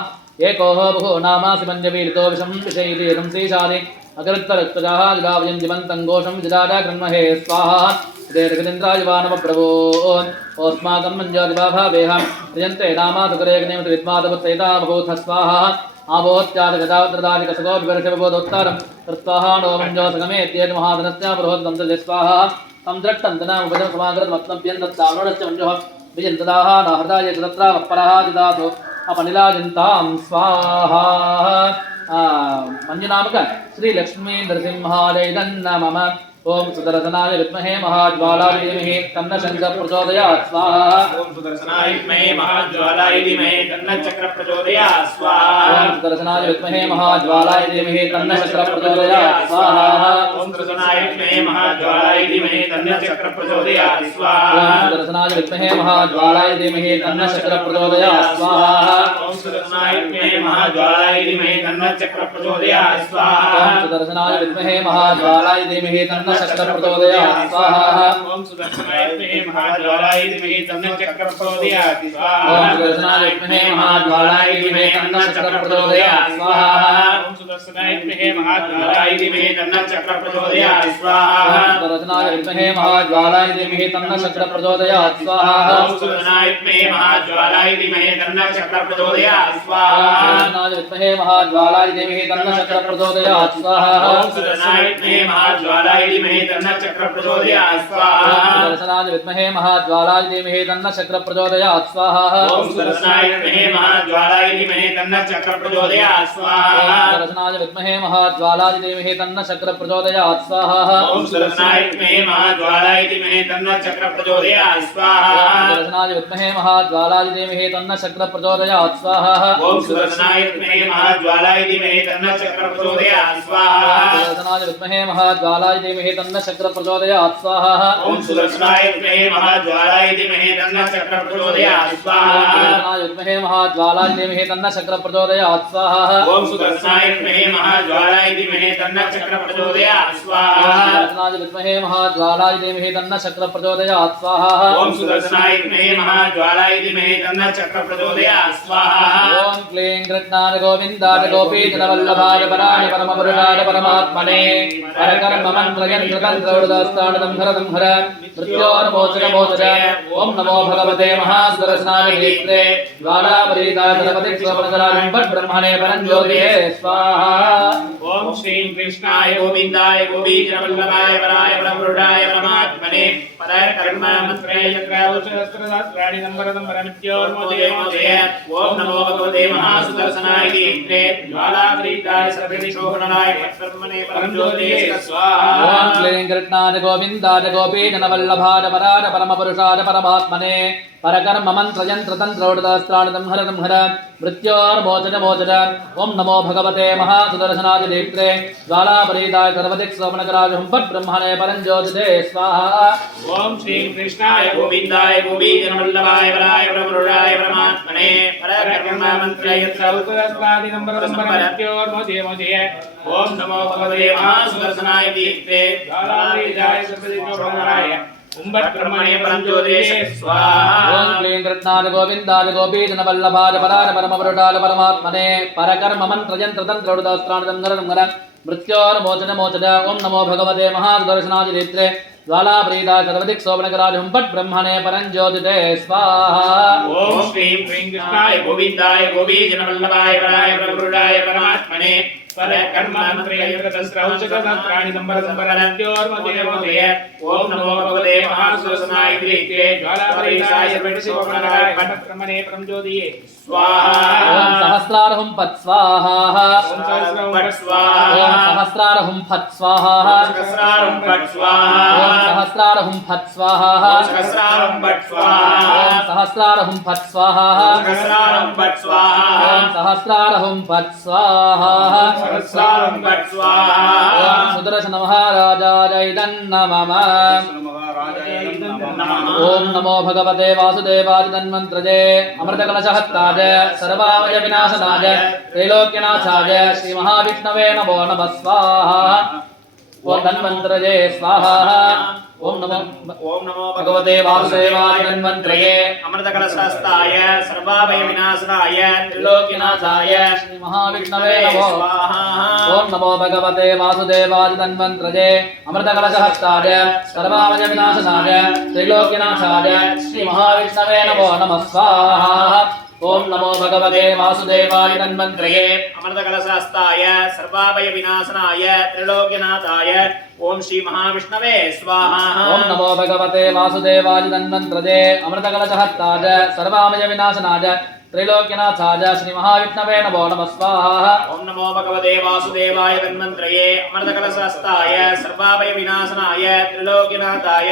एकोः बहु नामासि मञ्जवीरितो विषं विषयिति रंसीशादि अगरुत्तरत्तजाः जिदावयं जिमन्तं घोषं जिदादा कृण्महे स्वाहा देवगजेन्द्राय वा नमः प्रभो ओस्माकं मञ्जोतिभावेह प्रियन्ते नामासुकरेग्नेमत विद्मादपुत्रैता भूत स्वाहा आभोत्यादगदावत्रदादिकसगो विवर्षविभोदोत्तरं कृत्वाहा नो मञ्जोसगमेत्येत महाधनस्य पुरोहितं स्वाहा तं द्रट्टन्तनामुपदं समाकृतमत्नभ्यन्तत्तावृणश्च मञ्जोः विजन्तदाः नाहृदाय तत्रावपरः दिदासो अपनिलाजन्तां स्वाहा मंजुनामक श्री लक्ष्मी नरसिंहाय नमः ओम सुदर्शनाय विद्महे महाज्वालाय धीमहि तन्न शंकर प्रचोदयात् स्वाहा ओम सुदर्शनाय विद्महे महाज्वालाय धीमहि तन्न चक्र प्रचोदयात् स्वाहा ओम सुदर्शनाय विद्महे महाज्वालाय धीमहि तन्न चक्र प्रचोदयात् स्वाहा ओम सुदर्शनाय विद्महे महाज्वालाय धीमहि तन्न चक्र प्रचोदयात् स्वाहा ओम सुदर्शनाय विद्महे महाज्वालाय धीमहि तन्न चक्र प्रचोदयात् स्वाहा ओम सुदर्शनाय विद्महे महाज्वालाय धीमहि तन्न चक्र प्रचोदयात् स्वाहा ओम सुदर्शनाय विद्महे महाज्वालाय धीमहि तन्न चक्र प्रचोदयात् स्वाहा ओम सुदर्शनाय विद्महे महाज्वालाय धीमहि तन्न चक्र प्रचोदयात् स्वाहा ओम सुदर्शनाय विद्महे महाज्वालाय धीमहि तन्न चक्र प्रचोदयात् स्वाहा ओम सुदर्शनाय विद्महे महाज्वालाय धीमहि तन्न चक्र प्रचोदयात् स्वाहा ओम सुदर्शनाय विद्महे महाज्वालाय धीमहि तन्न चक्र प्रचोदयात् स्वाहा ओम सुदर्शनाय विद्महे महाज्वालाय धीमहि तन्न चक्र प्रचोदयात् स्वाहा सुदर्शनाय विद्महे महाज्वालाय धीमहि तन्न चक्र प्रचोदयात् स्वाहा ओम सुदर्शनाय विद्महे महाज्वालाय धीमहि तन्न चक्र प्रचोदयात् स्वाहा सुदर्शनाय विद्महे महाज्वालाय धीमहि तन्न चक्र प्रचोदयात् स्वाहा ओम सुदर्शनाय विद्महे महाज्वालाय धीमहि तन्न चक्र प्रचोदयात् स्वाहा सुदर्शनाय विद्महे महाज्वालाय धीमहि तन्न चक्र प्रचोदयात् स्वाहा ओम सुदर्शनाय विद्महे महाज्वालाय धीमहि तन्न चक्र प्रचोदयात् स्वाहा सुदर्शनाय विद्महे महाज्वालाय धीमहि तन्न चक्र प्रचोदयात् स्वाहा ओम सुदर्शनाय विद्महे महाज्वालाय धीमहि तन्न चक्र प्रचोदयात् स्वाहा सुदर्शनाय विद्महे महाज्वालाय धीमहि तन्न चक्र प्रचोदयात् स्वाहा ओम सुदर्शनाय विद्महे महाज्वालाय धीमहि तन्न चक्र प्रचोदयात् स्वाहा सुदर्शनाय विद्महे महाज्वालाय धीमहि तन्न चक्र प्रचोदयात् स्वाहा ओम सुदर्शनाय विद्महे महाज्वालाय धीमहि तन्न चक्र प्रचोदयात् स्वाहा सुदर्शनाय विद्महे महाज्वालाय धीमहि तन्न चक्र प्रचोदयात् स्वाहा ओम सुदर्शनाय विद्महे महाज्वालाय धीमहि तन्न चक्र प्रचोदयात् स्वाहा ओम क्लीं कृष्णाय गोविन्दाय गोपीजनवल्लभाय पराय परमपुरुषाय परमात्मने परकर्म मन्त्रयन्त्रतन्त्रौर्दस्ताडनं हरदं हर मृत्योर्मोचनमोचन ओम नमो भगवते महासुदर्शनाय नेत्रे ज्वालापरीताय गणपति स्वप्नकराजं ब्रह्मणे परञ्ज्योतिये स्वाहा ओम श्री कृष्णाय गोविन्दाय गोपीजनवल्लभाय पराय परमपुरुषाय परमात्मने परकर्म मन्त्रे यत्रौषधस्त्रशास्त्राणि नम्बरदं परमित्योर्मोदये ओम नमो भगवते महासुदर्शनाय नेत्रे ज्वालापरीताय सर्वविशोभनाय ब्रह्मणे परमज्योतिये स्वाहा ओम क्लीं कृष्णाय गोविन्दाय गोपीजनवल्लभाय पराय परमपुरुषाय परमात्मने परकर्म मन्त्रयन्त्रतन्त्रौर्दस्ताडनं हरदं हर मृत्योर्मोचनमोचन ओम नमो भगवते महासुदर्शनाय नेत्रे ज्वालापरीताय सर्वदिक्सोमनकराजं ब्रह्मणे परञ्ज्योतिये स्वाहा ओम श्री कृष्णाय गोविन्दाय गोपीजनवल्लभाय पराय परमपुरुषाय परमात्मने परकर्म मन्त्रे यत्रौषधस्त्राणि नम्बरदं परमित्योर्मोदये ओम नमो भगवते महासुदर्शनाय नेत्रे ज्वालापरीताय सर्वदिक्सोमनकराय ब्रह्मणे परमज्योतिये स्वाहा ओम क्लीं कृष्णाय गोविन्दाय गोपीजनवल्लभाय पराय परमपुरुषाय परमात्मने परकर्म मन्त्रयन्त्रतन्त्रौर्दस्त्राणि हरदं हर मृत्योर्मोचनमोचन ओम नमो भगवते महासुदर्शनाय नेत्रे ज्वालापरीताय सर्वदिक्सोमनकराजं ब्रह्मणे परञ्ज्योतिये स्वाहा ओम श्रीं कृष्णाय गोविन्दाय गोपीजनवल्लभाय पराय परमपुरुषाय परमात्मने परकर्म मन्त्रयन्त्रतन्त्रौषधस्त्राणि नम्बरदं परमित्योर्मोदये ओम नमो भगवते महासुदर्शनाय नेत्रे ज्वालापरीताय सर्वदिक्सोमनकराय ब्रह्मणे परमज्योतिये स्वाहा ओम सहस्रारहुं फट् स्वाहा ओम सहस्रं फट् स्वाहा ओम सहस्रारहुं फट् स्वाहा सहस्रारं फट् स्वाहा ओम सहस्रारहुं फट् स्वाहा सहस्रारं फट् स्वाहा ओम सहस्रारहुं फट् स्वाहा सहस्रारं फट् स्वाहा ओम सहस्रारहुं फट् स्वाहा सहस्रारं फट् स्वाहा ओम सुदर्शन महाराजाय नमः ओम नमो भगवते वासुदेवाय तन्मन्त्रजे अमृतकलशहस्ताय सर्वावय विनाशनाय त्रैलोक्यनाथाय श्री महाविष्णवे नमो नमः स्वाहा ओम धन्वंतरये स्वाहा ओम नमो भगवते वासुदेवाय धन्वंतरये अमृतकलशहस्ताय सर्वाभय विनाशनाय त्रिलोक्यनाथाय श्री महाविष्णवे नमो स्वाहा ओम नमो भगवते वासुदेवाय धन्वंतरये अमृतकलशहस्ताय सर्वाभय विनाशनाय त्रिलोक्यनाथाय श्री महाविष्णवे नमो नमः स्वाहा ओम नमो भगवते वासुदेवाय धन्वंतरये अमृतकलशहस्ताय सर्वाभय विनाशनाय त्रिलोक्यनाथाय ओम श्री महाविष्णवे स्वाहा ओम नमो भगवते वासुदेवाय धन्वंतरये अमृतकलशहस्ताय सर्वाभय विनाशनाय त्रिलोक्यनाथाय श्री महाविष्णवे नमो नमः स्वाहा ओम नमो भगवते वासुदेवाय धन्वंतरये अमृतकलशहस्ताय सर्वाभय विनाशनाय त्रिलोक्यनाथाय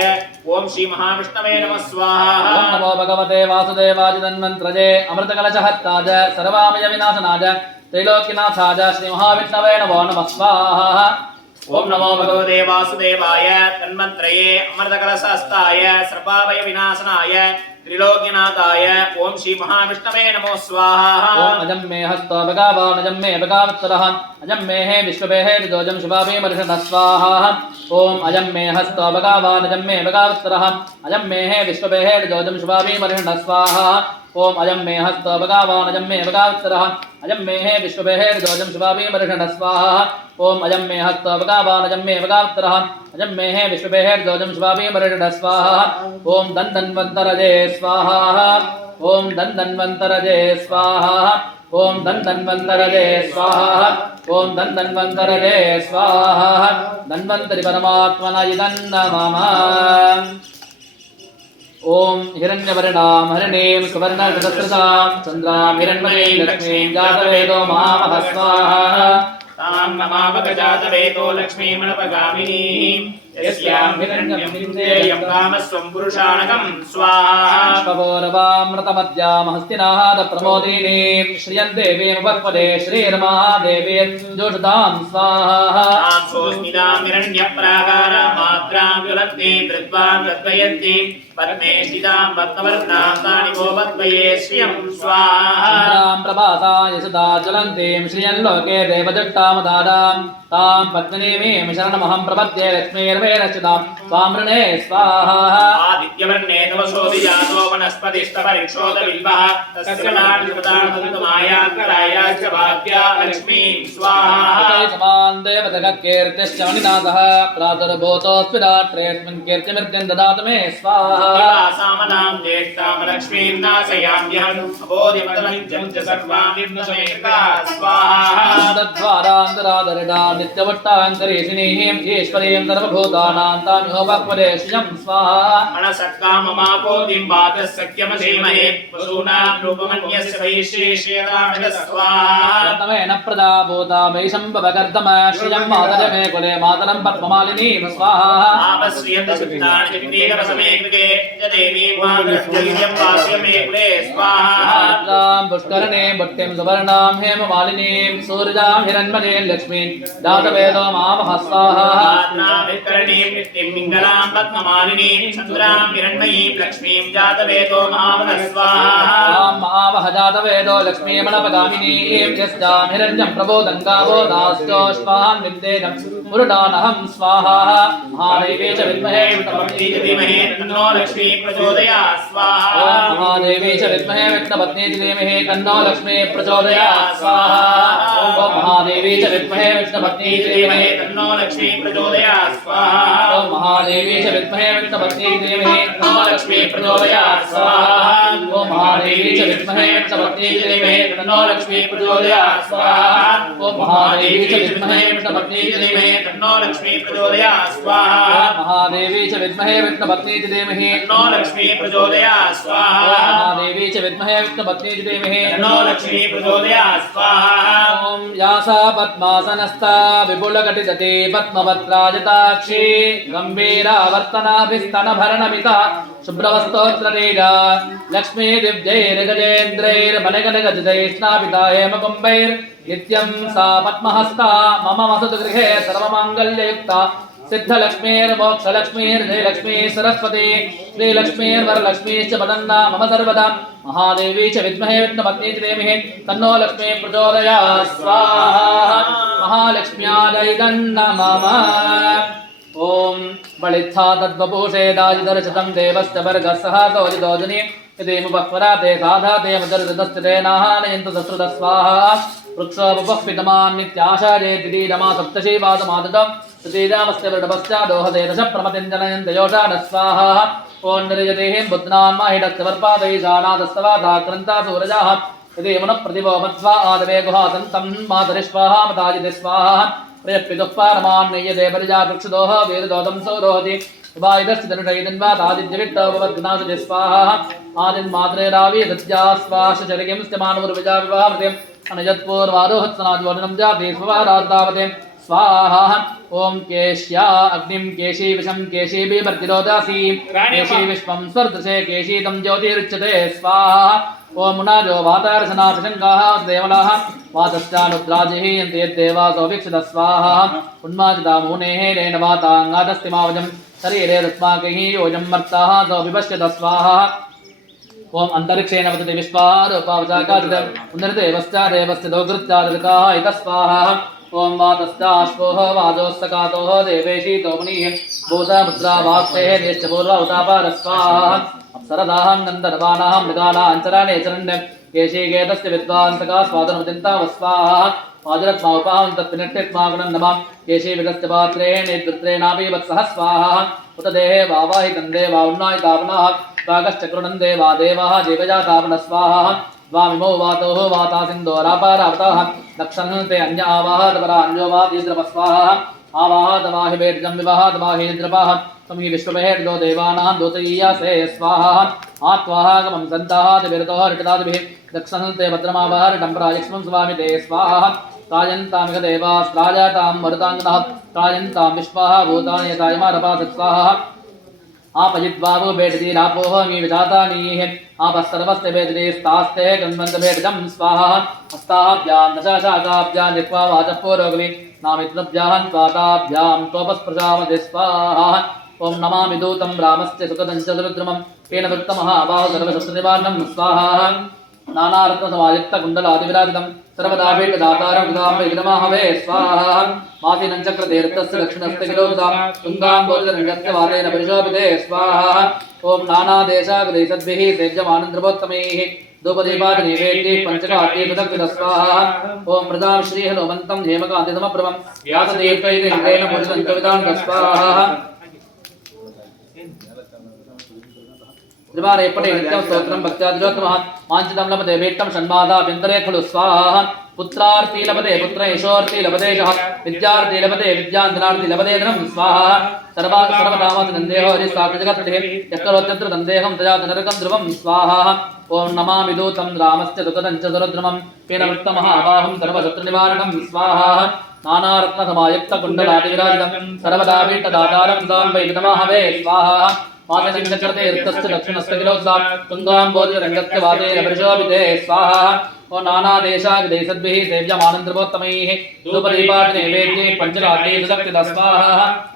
ओम श्री महाविष्णवे नमः स्वाहा ओम नमो भगवते वासुदेवाय धन्वंतरये अमृतकलशहस्ताय सर्वाभय विनाशनाय त्रिलोक्यनाथाय श्री महाविष्णवे नमो नमः स्वाहा ओम नमो भगवते वासुदेवाय धन्वंतरये अमृतकलशहस्ताय सर्वाभय विनाशनाय त्रिलोक्यनाथाय ओम श्री महाविष्णवे नमो स्वाहा ओम अजम मे हस्तो भगवान अजम मे भगवत्तरः अजम मे हे विश्वभे हे ऋजोजम शुभाभि मर्षणः स्वाहा ओम अजम मे हस्तो भगवान अजम मे भगवत्तरः अजम मे हे विश्वभे हे ऋजोजम शुभाभि मर्षणः स्वाहा ओम अजम मे हस्तो भगवान अजम मे भगवत्तरः अजम मे हे विश्वभे हे ऋजोजम शुभाभि मर्षणः स्वाहा ओम अजम मे हस्तो भगवान अजम मे भगवत्तरः अजम मे हे विश्वभे हे ऋजोजम शुभाभि मर्षणः स्वाहा ओम धन्वंतरये स्वाहा ओम धन्वंतरये स्वाहा ओम धन्वंतरये स्वाहा ओम धन्वंतरये स्वाहा धन्वंतरि परमात्मना इदं नमः ओम हिरण्यवर्णां हरिणीं सुवर्णरजतस्रजां चन्द्रां हिरण्मयीं लक्ष्मीं जातवेदो महामः स्वाहा तां नमावगजातवेदो लक्ष्मीमनपगामिनीं यस्यां हिरण्यं विन्देयं कामस्वं पुरुषाणकं स्वाहा पवोरवामृतमद्यां हस्तिनाद प्रमोदिनीं श्रियं देवीमुपक्वदे श्रीर्महादेवी जोषतां स्वाहा तां सोऽस्मितां हिरण्यप्राकारामात्रां ज्वलन्तीं धृत्वां तद्वयन्तीं पद्मे स्थितां भक्तवर्णां तानि वो पद्मये श्रियं स्वाहा तां प्रभासाय सदा ज्वलन्तीं श्रियं लोके देवदट्टामदारां तां पद्मिनीमीं शरणमहं प्रपद्ये लक्ष्मीर्वेरचितां स्वामृणे स्वाहा आदित्यवर्णे तव शोभिजातो वनस्पतिस्तपरिक्षोदबिम्बः तस्य नाट्यप्रदानतन्तमायान्तरायाश्च भाग्या लक्ष्मीं स्वाहा समान देवतकीर्तिश्च मणिनाथः प्रादुर्भूतोऽस्मिन् कीर्तिमृत्यं ददातु मे स्वाहा सामनां ज्येष्ठां लक्ष्मीं नाशयाम्यहम् अबोधिमतमञ्चं च सर्वान् निर्नशमेका स्वाहा द्वारान्तरादरिडा नित्यवट्टान्तरीषिणीं ईश्वरीं सर्वभूतानां तामिहोपक्वदे श्रियं स्वाहा अणसत्काममापोतिं वातः सत्यमधीमहे वसूनां रूपमन्यस्य वैश्रेष्यतामिह स्वाहा तमेन प्रदा भूता वै सम्भवकर्तम श्रियं मातरे मे कुले मातरं पद्ममालिनीं स्वाहा आपश्रियन्तचित्तानि चित्तीरवसमे कृते च देवीं मातरस्यं वास्य मे कुले स्वाहा रां पुष्करणे भट्टिं सुवर्णां हेममालिनीं सूर्यां हिरण्मयीं लक्ष्मीं दातवेदो मामः स्वाहा नाभिकरणीं नित्यं पिङ्गलां पद्ममालिनीं चन्द्रां हिरण्मयीं लक्ष्मीं जातवेदो मामः स्वाहा तां मामः जातवेदो लक्ष्मीमणपगामिनीं यस्यां हिरण्यं प्रबोधं गावो दास्योष्मान् विद्येदं पुरुडानहं स्वाहा महादेवी च विद्महे विष्णुपत्नी च धीमहि तन्नो लक्ष्मी प्रचोदयात् स्वाहा महादेवी च विद्महे विष्णुपत्नी च धीमहि तन्नो लक्ष्मी प्रचोदयात् स्वाहा ओम महादेवी च विद्महे विष्णुपत्नी च धीमहि तन्नो लक्ष्मी प्रचोदयात् स्वाहा ओम महादेवी च विद्महे विष्णुपत्नी च धीमहि तन्नो लक्ष्मी प्रचोदयात् स्वाहा ओम महादेवी च विद्महे विष्णुपत्नी च धीमहि तन्नो लक्ष्मी प्रचोदयात् स्वाहा ओम महादेवी च विद्महे विष्णुपत्नी च धीमहि तन्नो लक्ष्मी प्रचोदयात् स्वाहा महादेवी च विद्महे विष्णुपत्नी च धीमहि तन्नो लक्ष्मी प्रचोदयात् स्वाहा महादेवी च विद्महे विष्णुपत्नी च धीमहि तन्नो लक्ष्मी प्रचोदयात् स्वाहा ओम यासा पद्मासनस्था विपुलकटितटे पद्मपत्राजिताक्षी गम्भीरावर्तनाभिस्तनभरणमिता शुभ्रवस्तोत्ररीडा लक्ष्मी दिव्यैर्गजेन्द्रैर्मणिगणगजितैष्णापिता हेमकुम्भैर्नित्यं सा पद्महस्ता मम वसतु गृहे सर्वमाङ्गल्ययुक्ता सिद्धलक्ष्मीर्मोक्षलक्ष्मीर्जयलक्ष्मी सरस्वती श्रीलक्ष्मीर्वरलक्ष्मीश्च वदन्ना मम सर्वदा महादेवी च विद्महे विष्णुपत्नी च धीमहि तन्नो लक्ष्मी प्रचोदयात् स्वाहा महालक्ष्म्यायै नमः ओम बलित्था तद्वपुषेदाजिदर्शितं देवस्य वर्गस्सः सौजिदोजनि यदेमुपक्वराते साधाते मदर्दस्ते नाहानयन्तु सस्रुतस्वाहा वृक्षोपपितमान् नित्याशाजेतिदीरमा सप्तशीवासमादतं तृतीयामस्य वृडपश्चादोहते दश प्रमतिञ्जनयन्त योषाण स्वाहा ओं निर्यतेः बुद्ध्नान् माहिडस्तवर्पादैशानादस्तवादाक्रन्ता सूरजाः यदेमुनः प्रतिभो मध्वा आदवे गुहासन्तं मातरिष्वाहा मताजिते स्वाहा प्रियपितुः पारमान्नय्यते परिजा वृक्षदोह वीरदोदं सौरोहति उपायदस्थितनुषैदिन्वातादिद्यविट्टोपवद्गुणासुति स्वाहा आदिन्मात्रे रावी सत्या स्वाशचरिकिं स्त्यमानुर्विजा विवाहृते अनयत्पूर्वारोहत्सनाद्वर्णं जाते स्ववाराद्दावते स्वाहा ओम केश्या अग्निं केशी विषं केशी बिभर्तिरोदासी केशी विश्वं स्वर्दशे केशीतं ज्योतिरुच्यते स्वाहा ओम मुनाजो वातारसना प्रशंकाः देवलाः वातश्चानुद्राजिः यन्ते देवासो वीक्षित स्वाहा उन्माजिता मुनेः रेण वाताङ्गादस्तिमावजं शरीरे रस्माकैः योजं मर्ताः सो विपश्यत स्वाहा ओम अंतरिक्षेण वदति विश्वारूपावचाकाचित पुनर्देवश्च देवस्य दोगृत्यादृकाः इतः स्वाहा ओम वातश्चाश्वोः वाजोस्तकातोः देवेशीतो मुनिः भूतपुत्रा वाक्तेः देश्चपूर्वा उतापार स्वाहा अप्सरदाहं गन्धर्वाणां मृगाणाञ्चराणे चरण्यं केशीकेतस्य विद्वांसका स्वादनमतिन्तावस्वाहा वाजरत्मा उपाहं तत्पिनट्टित्मागुणं नमः केशीविदस्य पात्रेण नेतृत्रेणापि वत्सः स्वाहा उत देहे वावाहि तन्दे वाउन्नायितापनः स्वागश्चक्रुणं देवा देवाः जीवजातापनः स्वाहा द्वामिमो वातोः वातासिन्दोरापारावताः दक्षन्ते अन्य आवाहतपरा अन्यो वातीद्रपस्वाहा आवाहतवाहि वेद्यं विवाहतवाहीद्रपाः त्वं हि विश्वमेर्दो देवानां दूतयीयासे स्वाहा आत्वाहागमं सन्ताः दिविरतोः ऋटदादिभिः दक्षन्ते भद्रमावहरिटं प्रायक्ष्मं स्वामि ते स्वाहा त्रायन्तामिह देवास्त्राजातां मरुताङ्गनः त्रायन्तां विश्वाः भूतानि यथायमारपासत् स्वाहा आपजिद्वावो भेटदीरापोह मी विधातानीः आपः सर्वस्य भेटदीस्तास्ते गन्वन्तभेटजं स्वाहा हस्ताभ्यां दशशाखाभ्यां जिह्वा वाचः पूर्वगुलि नामित्रभ्यां त्वाताभ्यां त्वपस्पृशामधि स्वाहा ओं नमामि दूतं रामस्य सुखदं च दुरुद्रमं तेन वृत्तमहाबाहो सर्वशस्त्रनिवारणं स्वाहा नानारत्नसमायुक्तकुण्डलादिविराजितं सर्वदा भेटदातारं विग्रमाहवे स्वाहा मासिनं चक्रतीर्थस्य दक्षिणस्य किलोदां तुङ्गाम्बोजरङ्गस्य वातेन परिशोभिते स्वाहा ओं नानादेशाग्रैसद्भिः सेव्यमानन्द्रवोत्तमैः धूपदीपादिनैवेद्यैः पञ्चकातीर्थदक्षिणः स्वाहा ओं मृदां श्रीहनुमन्तं हेमकान्तिसमप्रभं व्यासतीर्थैरेण पूजितं च विदान्त स्वाहा त्रिवारे पटे नित्यं स्तोत्रं भक्त्यादिलोत्तमः वाञ्छितं लभते भेट्टं षण्मादाभ्यन्तरे खलु स्वाहा पुत्रार्थी लभते पुत्र यशोर्थी लभते यशः विद्यार्थी लभते विद्यान्तरार्थी लभते धनं स्वाहा सर्वकामसनन्देहो हरिस्साक्षजगत्तिः यः करोत्यत्र तन्देहं तया नरकं ध्रुवं स्वाहा ओं नमामि दूतं रामस्य दुःखदं च सुरद्रुमं तेन वृत्तमहाबाहुं सर्वशत्रुनिवारणं स्वाहा नानारत्नसमायुक्तकुण्डलादिविराजितं सर्वदा भीष्टदातारं सां वै विदमाहवे स्वाहा मातसिंहचक्रतीर्थस्य दक्षिणस्य किलोत्सां तुङ्गाम्बोजरङ्गस्य वातेन परिशोभिते स्वाहा ओ नानादेशाग्रैसद्भिः सेव्यमानन्द्रवोत्तमैः धूपदीपादिनैवेद्यैः पञ्चकातीर्थदक्षिणः स्वाहा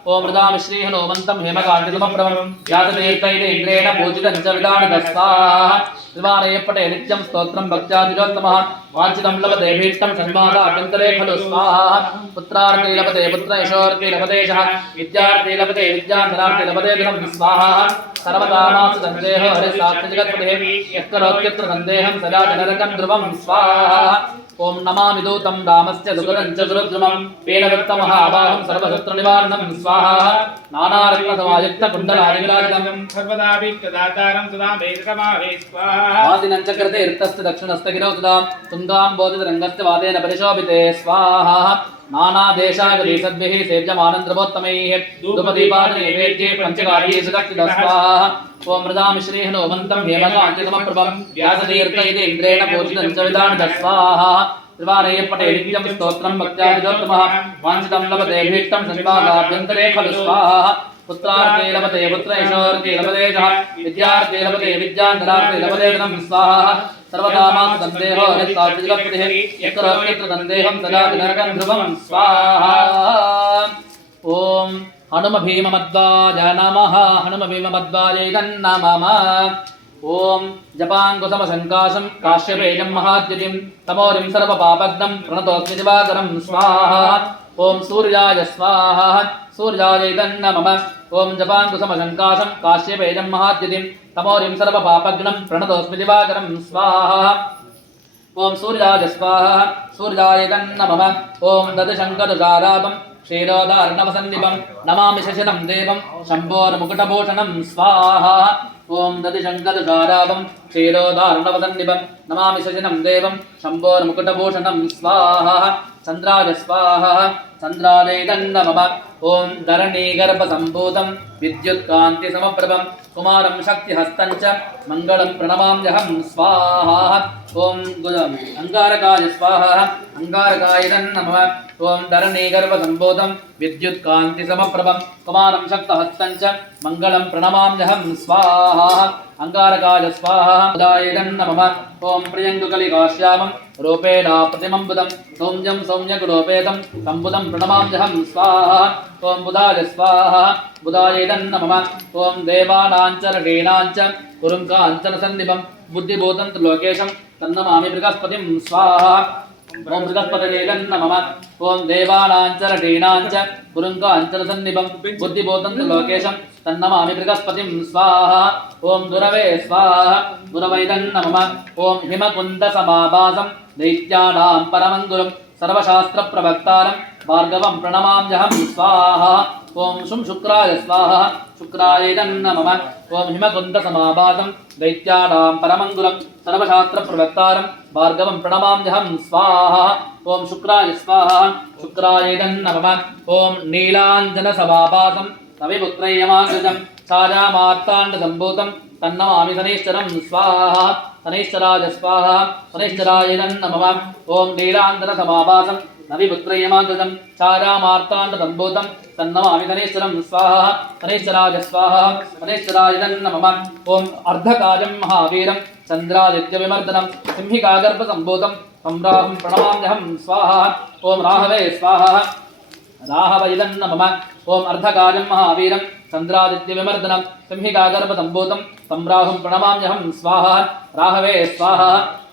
ओ मृदां श्रीहनुमन्तं हेमकान्तिसमप्रभं व्यासतीर्थैरेन्द्रेण पूजितं च विदानतः स्वाहा त्रिवारे पटे नित्यं स्तोत्रं भक्त्यादिलोत्तमः वाञ्छितं लभते भीष्टं षण्मादाभ्यन्तरे खलु स्वाहा पुत्रार्थी लभते पुत्र यशोर्थी लभते यशः विद्यार्थी लभते विद्यान्तरार्थी लभते धनं स्वाहा सर्वकामासु सन्देहो हरिस्साक्षजगत्पतिः यः करोत्यत्र सन्देहं सदा जनरकं ध्रुवं स्वाहा ओं नमामि दूतं रामस्य सुखदं च सुरुद्रुमं तेन वृत्तमहाबाहुं सर्वशत्रुनिवारणं स्वाहा नानारत्नसमायुक्तकुण्डलादिविराजितं सर्वदा भीष्टदातारं सदा भेटमावे स्वाहा वासिनं चक्रतीर्थस्य दक्षिणस्य गिरोसुदां तुङ्गाम्बोजरङ्गस्य वातेन परिशोभिते स्वाहा नानादेशाग्रैसद्भिः सेव्यमानन्द्रवोत्तमैः धूपदीपादिनैवेद्यैः पञ्चकातीर्थदक्षिणः स्वाहा ओं मृदां श्रीहनुमन्तं हेमकान्तिसमप्रभं व्यासतीर्थैरेन्द्रेण पूजितं च विदानतः स्वाहा त्रिवारे पटे नित्यं स्तोत्रं भक्त्यादिलोत्तमः वाञ्छितं लभते भीष्टं षण्मादाभ्यन्तरे खलु स्वाहा पुत्रार्थे लभते पुत्र यशोर्थे लभते यशः विद्यार्थे लभते विद्यान्तरार्थे लभते धनं स्वाहा सर्वकामासु सन्देहो हरिस्साक्षजगत्पतिः यः करोत्यत्र सन्देहं सदा नरकं ध्रुवं स्वाहा ओं हनुम भीममद्वाय नमः हनुम भीममद्वायै नमः ओम जपाङ्कुशमशङ्काशं काश्यपेयं महाद्युतिं तमोरिं सर्वपापग्नं प्रणतोऽस्मि दिवाकरं स्वाहा ओम सूर्याय स्वाहा सूर्यायै नमः ओम जपाङ्कुशमशङ्काशं काश्यपेयं महाद्युतिं तमोरिं सर्वपापग्नं प्रणतोऽस्मि दिवाकरं स्वाहा ओम सूर्याय स्वाहा सूर्याय नमः ओम ददशङ्करजारापं क्षीरोदार्णवसन्निपं नमामि शशिनं देवं शम्भोर्मुकुटभूषणं स्वाहा ओम ददिशङ्करजारापं क्षीरोदार्णवसन्निपं नमामि शशिनं देवं शम्भोर्मुकुटभूषणं स्वाहा चन्द्राय स्वाहा चन्द्राय नमः ओम धरणीगर्भसम्भूतं विद्युत्कान्तिसमप्रभं कुमारं शक्तिहस्तं च मङ्गलं प्रणमाम्यहं स्वाहा ओम अंगारकाय स्वाहा अंगारकाय नमः ओम धरणीगर्भसम्भूतं विद्युत्कान्तिसमप्रभं कुमारं शक्तिहस्तं च मङ्गलं प्रणमाम्यहं स्वाहा अंगारकाय स्वाहा उदाय नमः ओम प्रियङ्गुकलिकाश्यामं रूपेण प्रतिमं सौम्यं सौम्यकुलोपेतं तम्बुदं प्रणमाम्यहं स्वाहा ओम बुधाय स्वाहा बुधाय नमः ओम देवानाञ्चरणेनाञ्च कुरुङ्काञ्चलसन्निभं बुद्धिभूतं त्रिलोकेशं तन्नमामि बृहस्पतिं स्वाहा ओम बृहस्पतये नमः ओम देवानाञ्चरणेनाञ्च कुरुङ्काञ्चलसन्निभं बुद्धिभूतं त्रिलोकेशं तन्नमामि बृहस्पतिं स्वाहा ओम गुरवे स्वाहा गुरवै नमः ओम हिमकुन्दसमाभासं दैत्यानां परमं गुरुं सर्वशास्त्रप्रवक्तारं भार्गवं प्रणमाम्यहं स्वाहा ओम शुक्राय स्वाहा शुक्राय नमः ओम हिमकुन्दसमाभासं दैत्यानां परमं गुरुं सर्वशास्त्रप्रवक्तारं भार्गवं प्रणमाम्यहं स्वाहा ओम शुक्राय स्वाहा शुक्राय नमः ओम नीलाञ्जनसमाभासं कविपुत्रयमागृतं छायामार्ताण्डसम्भूतं तन्नमामि शनैश्चरं स्वाहा शनैश्चराय स्वाहा शनैश्चराय नमः ओम नीलाञ्जनसमाभासं नविपुत्रयमागृतं छायामार्ताण्डसम्भूतं तन्नमामि शनैश्चरं स्वाहा शनैश्चराय स्वाहा शनैश्चराय नमः ओम अर्धकाजं महावीरं चन्द्रादित्यविमर्दनं सिंहिकागर्भसम्भूतं सम्राहं प्रणमाम्यहं स्वाहा ओम राहवे स्वाहा राहवै नमः ओम अर्धकाजं महावीरं चन्द्रादित्यविमर्दनं सिंहिकागर्भसम्भूतं सम्राहुं प्रणमाम्यहं स्वाहा राहवे स्वाहा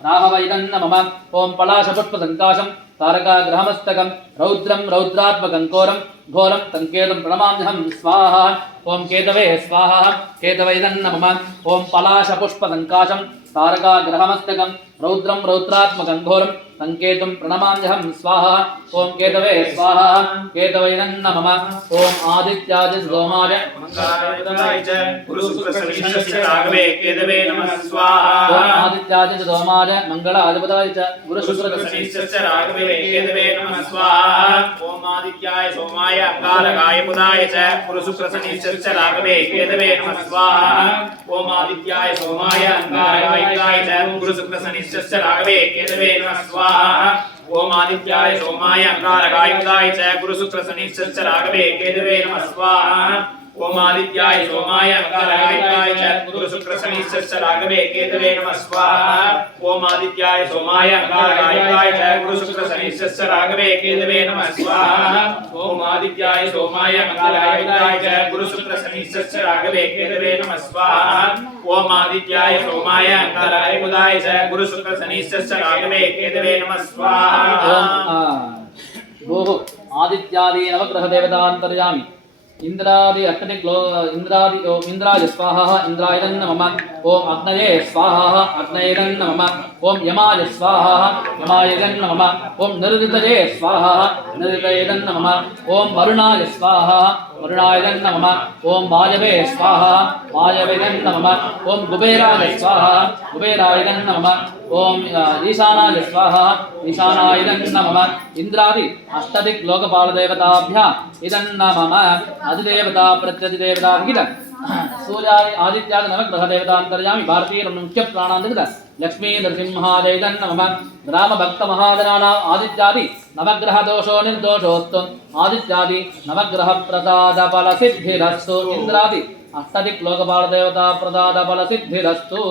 राहवै नमः ओम पलाशपुष्पसङ्काशं तारकाग्रहमस्तकं रौद्रं रौद्रात्मकं घोरं संकेतं प्रणमाम्यहं स्वाहा ओम केतवे स्वाहा केतवै नमः ओम पलाशपुष्पसङ्काशं तारकाग्रहमस्तकं रौद्रं रौद्रात्मकं घोरं संकेतं प्रणमाम्यहं स्वाहा ओम केतवे स्वाहा केतवै नमः ओम आदित्याय सोमाय मंगलाय च गुरुशुक्रशनिश्चस्य राघवे केतवे नमः स्वाहा ओम आदित्याय सोमाय मंगलाधिपताय च गुरुशुक्रशनिश्चस्य राघवे केतवे नमः स्वाहा ओम आदित्याय सोमाय अंगारकाय बुधाय च गुरुशुक्रशनिश्चस्य राघवे केतवे नमः स्वाहा ओम आदित्याय सोमाय अंगारकाय च गुरुशुक्रशनिश्चस्य राघवे केतवे नमः स्वाहा ओम आदित्याय सोमाय अंगारकाय बुधाय च गुरुशुक्रशनिश्चस्य राघवे केतवे नमः स्वाहा ओम आदित्याय सोमाय अंगारकाय च गुरुशुक्रशनिश्चस्य राघवे केतवे नमः स्वाहा ओम आदित्याय सोमाय अंगारकाय च गुरुशुक्रशनिश्चस्य राघवे केतवे नमः स्वाहा ओम आदित्याय सोमाय अंगारकाय च गुरुशुक्रशनिश्चस्य राघवे केतवे नमः स्वाहा ओम आदित्याय सोमाय अंगारकाय च गुरुशुक्रशनिश्चस्य राघवे केतवे नमः स्वाहा ओम आदित्यादि नवग्रह देवतान्तर्यामि इंद्रादि अग्निग्लो इंद्राय स्वाहा इंद्राय नमः ओम अग्नये स्वाहा अग्नये नमः ओम यमाय स्वाहा यमाय नमः ओम निर्दितये स्वाहा निर्दितये नमः ओम वरुणाय स्वाहा वरुणाय नमः ओम वायवे स्वाहा वायवे नमः ओम कुबेराय स्वाहा कुबेराय नमः ओम ईशानाय स्वाहा ईशानाय नमः इंद्रादि अष्टदिक् लोकपाल देवताभ्यः इदं नमः अधिदेवता प्रत्यधिदेवता विहित सूर्यादि आदित्यादि नवग्रह देवतान्तर्यामि भारतीय मुख्य प्राणान्तर्गत लक्ष्मी नरसिंहादय नमः ग्राम भक्त महाजनानाम् आदित्यादि नवग्रह दोषो निर्दोषोस्तु आदित्यादि नवग्रह प्रसाद फल सिद्धिरस्तु इंद्रादि अष्टदिक् लोकपालदेवता प्रदाद फलसिद्धिरस्तु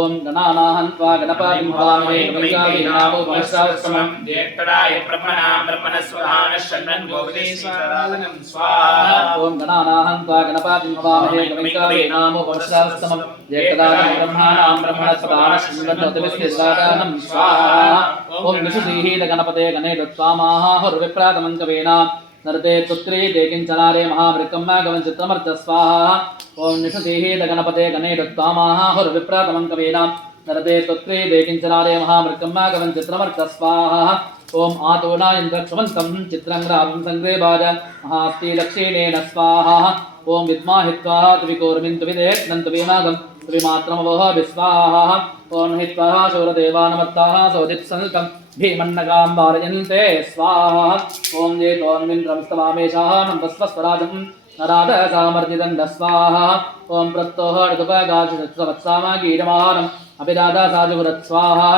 ओम गणानाहं त्वा गणपतिं हवामहे गणपतिनामोपनिषत्समं ज्येष्ठदाय ब्रह्मणा ब्रह्मणस्वधानशन्नं गोपदेशाराधनं स्वाहा ओम गणानाहं त्वा गणपतिं हवामहे गणपतिनामोपनिषत्समं ज्येष्ठदाय ब्रह्मणा ब्रह्मणस्वधानशन्नं गोपदेशाराधनं स्वाहा ओम विशुद्धीः गणपते गणेशत्वामाहुर्विप्रातमं कवेना नरते पुत्री देकिंचनारे महामृकम्म गवन चित्रमर्थ स्वाहा ओम निषधीः गणपते गणेशत्वामाहुर्विप्रातमं कवेना नरते पुत्री देकिंचनारे महामृकम्म गवन चित्रमर्थ स्वाहा ओम आतोना इंद्रक्षवन्तं चित्रंग्रामं संग्रेबाज महास्ति दक्षिणेन स्वाहा ओम विद्माहित्वा त्रिकोर्मिन्तु विदेक्नन्तु विनागं त्रिमात्रमवह विस्वाहा ओम हित्वा शूरदेवानमत्ताः सौदित्संकं भीमन्नगां वारयन्ते स्वाहा ओम जेतोन्मिन्द्रंस्तवामेषाः नन्दस्वस्वराजं नराद सामर्जितं स्वाहा ओम प्रत्तोः ऋतुपगाचित्सवत्सामगीरमानम् अभिराधा साजुवरत् स्वाहा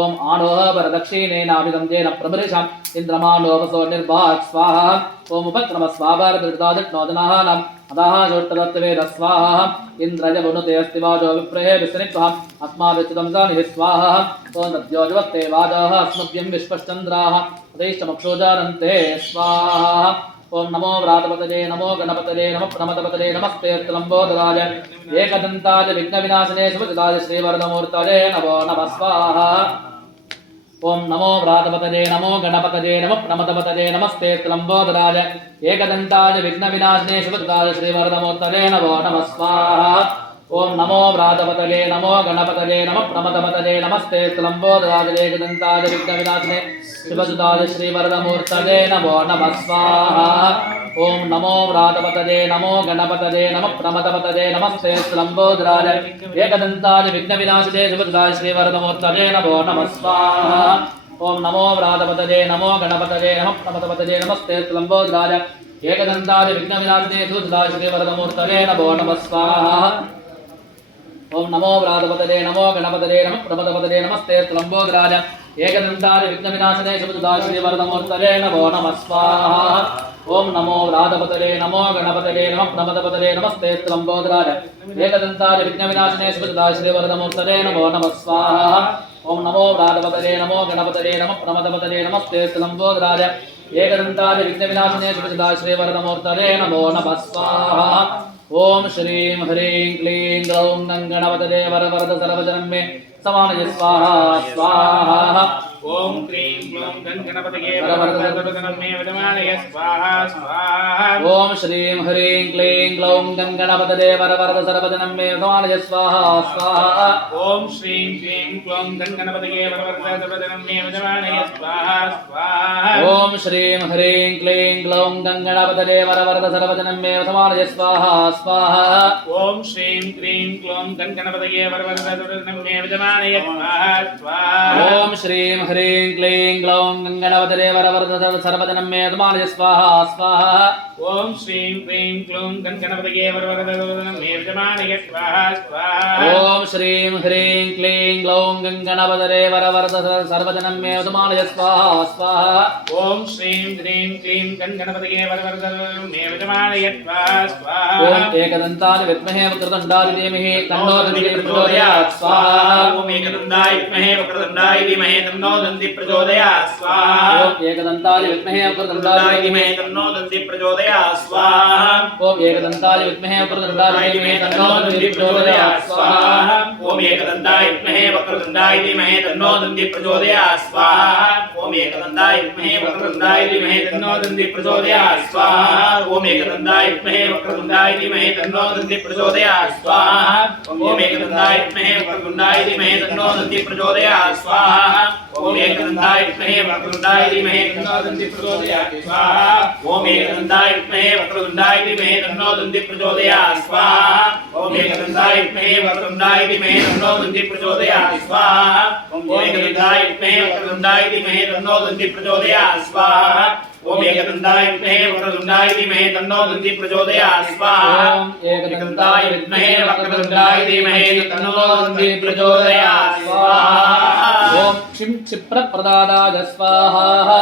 ओम आनोह परदक्षिणेनाभिदं जेन प्रभृशाम् इन्द्रमानोपसो निर्भात् स्वाहा ओम उपक्रम स्वाभारदृतादिट्नोदनानाम् अतः चोट्टदत्तवेद स्वाहा इन्द्रज वनुते अस्ति वाजो विप्रहेः विस्नित्वा अस्माभिस्थितं जानिः स्वाहा ओम तद्योजवत्ते वाजः अस्मभ्यं विश्वश्चन्द्राः उदैश्चमक्षोजानन्ते स्वाहा ओम नमो व्रातपतये नमो गणपतये नमो प्रमदपतये नमस्ते लंबोदराय एकदन्ताय विघ्नविनाशने सुभद्राय श्रीवरदमूर्तये नमो नमः स्वाहा ओम नमो व्रातपतये नमो गणपतये नमो प्रमदपतये नमस्ते लंबोदराय एकदन्ताय विघ्नविनाशने सुभद्राय श्रीवरदमूर्तये नमो नमः स्वाहा ओम नमो व्रातपतये नमो गणपतये नमो प्रमदपतये नमस्ते लंबोदराय एकदन्ताय विघ्नविनाशने शिवसुताय श्रीवरदमूर्तये नमो नमः स्वाहा ओम नमो व्रातपतये नमो गणपतये नमो प्रमदपतये नमस्ते लंबोदराय एकदन्ताय विघ्नविनाशिने शिवसुताय श्रीवरदमूर्तये नमो नमः स्वाहा ओम नमो व्रातपतये नमो गणपतये नमो प्रमदपतये नमस्ते लंबोदराय एकदन्ताय विघ्नविनाशिने शिवसुताय श्रीवरदमूर्तये नमो नमः स्वाहा ओम नमो व्रातपतये नमो गणपतये नमो प्रमदपतये नमस्ते लंबोदराय एकदन्ताय विघ्नविनाशने शिवसुताय श्रीवरदमूर्तये नमो नमः स्वाहा ओम नमो व्रातपतये नमो गणपतये नमो प्रमदपतये नमस्ते लंबोदराय एकदन्ताय विघ्नविनाशने शिवसुताय श्रीवरदमूर्तये नमो नमः स्वाहा ओम नमो व्रातपतये नमो गणपतये नमो प्रमदपतये नमस्ते लंबोदराय एकदन्ताय विघ्नविनाशने शिवसुताय श्रीवरदमूर्तये नमो नमः स्वाहा ओम श्रीं ह्रीं क्लीं ग्लौं गणपतये वरवरद सर्वजनं मे समानय स्वाहा स्वाहा ओम क्रीं क्लौं गणपतये वरवरद सर्वजनं मे विद्यमानय स्वाहा स्वाहा ओम श्रीं ह्रीं क्लीं ग्लौं गणपतये वरवरद सर्वजनं मे समानय स्वाहा स्वाहा ओम श्रीं क्लीं क्लौं गणपतये वरवरद सर्वजनं मे विद्यमानय स्वाहा स्वाहा ओम श्रीं ह्रीं क्लीं ग्लौं गणपतये वरवरद सर्वजनं मे समानय स्वाहा स्वाहा ओम श्रीं क्लीं क्लौं गणपतये वरवरद सर्वजनं मे विद्यमानय स्वाहा स्वाहा ओम श्रीं ह्रीं क्लीं ग्लौं गणपतये वरवरद सर्वजनं मे समानय स्वाहा स्वाहा ओम श्रीं क्लीं क्लौं गणपतये वरवरद सर्वजनं मे विद्यमानय स्वाहा स्वाहा ओम श्रीं ह्रीं क्लीं ग्लौं गणपतये वरवरद सर्वजनं मे समानय स्वाहा स्वाहा ओम श्रीं ह्रीं क्लीं गणपतये वरवरद सर्वजनं मे विद्यमानय स्वाहा स्वाहा ओम एकदन्ताय विद्महे वक्रतुण्डाय धीमहि तन्नो दन्ति प्रचोदयात् स्वाहा ओम एकदन्ताय विद्महे वक्रतुण्डाय धीमहि तन्नो दन्ति प्रचोदयात् स्वाहा ओम एकदन्ताय विद्महे वक्रतुण्डाय धीमहि तन्नो दन्ति प्रचोदयात् स्वाहा ओम एकदन्ताय विद्महे वक्रतुण्डाय धीमहि तन्नो दन्ति प्रचोदयात् स्वाहा ओम एकदन्ताय विद्महे वक्रतुण्डाय धीमहि तन्नो दन्ति प्रचोदयात् स्वाहा ओम एकदन्ताय विद्महे वक्रतुण्डाय धीमहि तन्नो दन्ति प्रचोदयात् स्वाहा ओम एकदन्ताय विद्महे वक्रतुण्डाय धीमहि तन्नो दन्ति प्रचोदयात् स्वाहा ओम एकदन्ताय विद्महे वक्रतुण्डाय धीमहि तन्नो दन्ति प्रचोदयात् स्वाहा ओम एकदन्ताय विद्महे वक्रतुण्डाय धीमहि तन्नो दन्ति प्रचोदयात् स्वाहा ओम एकदन्ताय विद्महे वक्रतुण्डाय धीमहि तन्नो दन्ति प्रचोदयात् स्वाहा ओम एकदन्ताय विद्महे वक्रतुण्डाय धीमहि तन्नो दन्ति प्रचोदयात् स्वाहा ओम एकदन्ताय विद्महे वक्रतुण्डाय धीमहि तन्नो दन्ति प्रचोदयात् स्वाहा ओम एकदन्ताय विद्महे वक्रतुण्डाय धीमहि तन्नो दन्ति प्रचोदयात् स्वाहा ओम एकदन्ताय विद्महे वक्रतुण्डाय धीमहि तन्नो दन्ति प्रचोदयात् स्वाहा ओम क्षिं क्षिप्रप्रदाय स्वाहा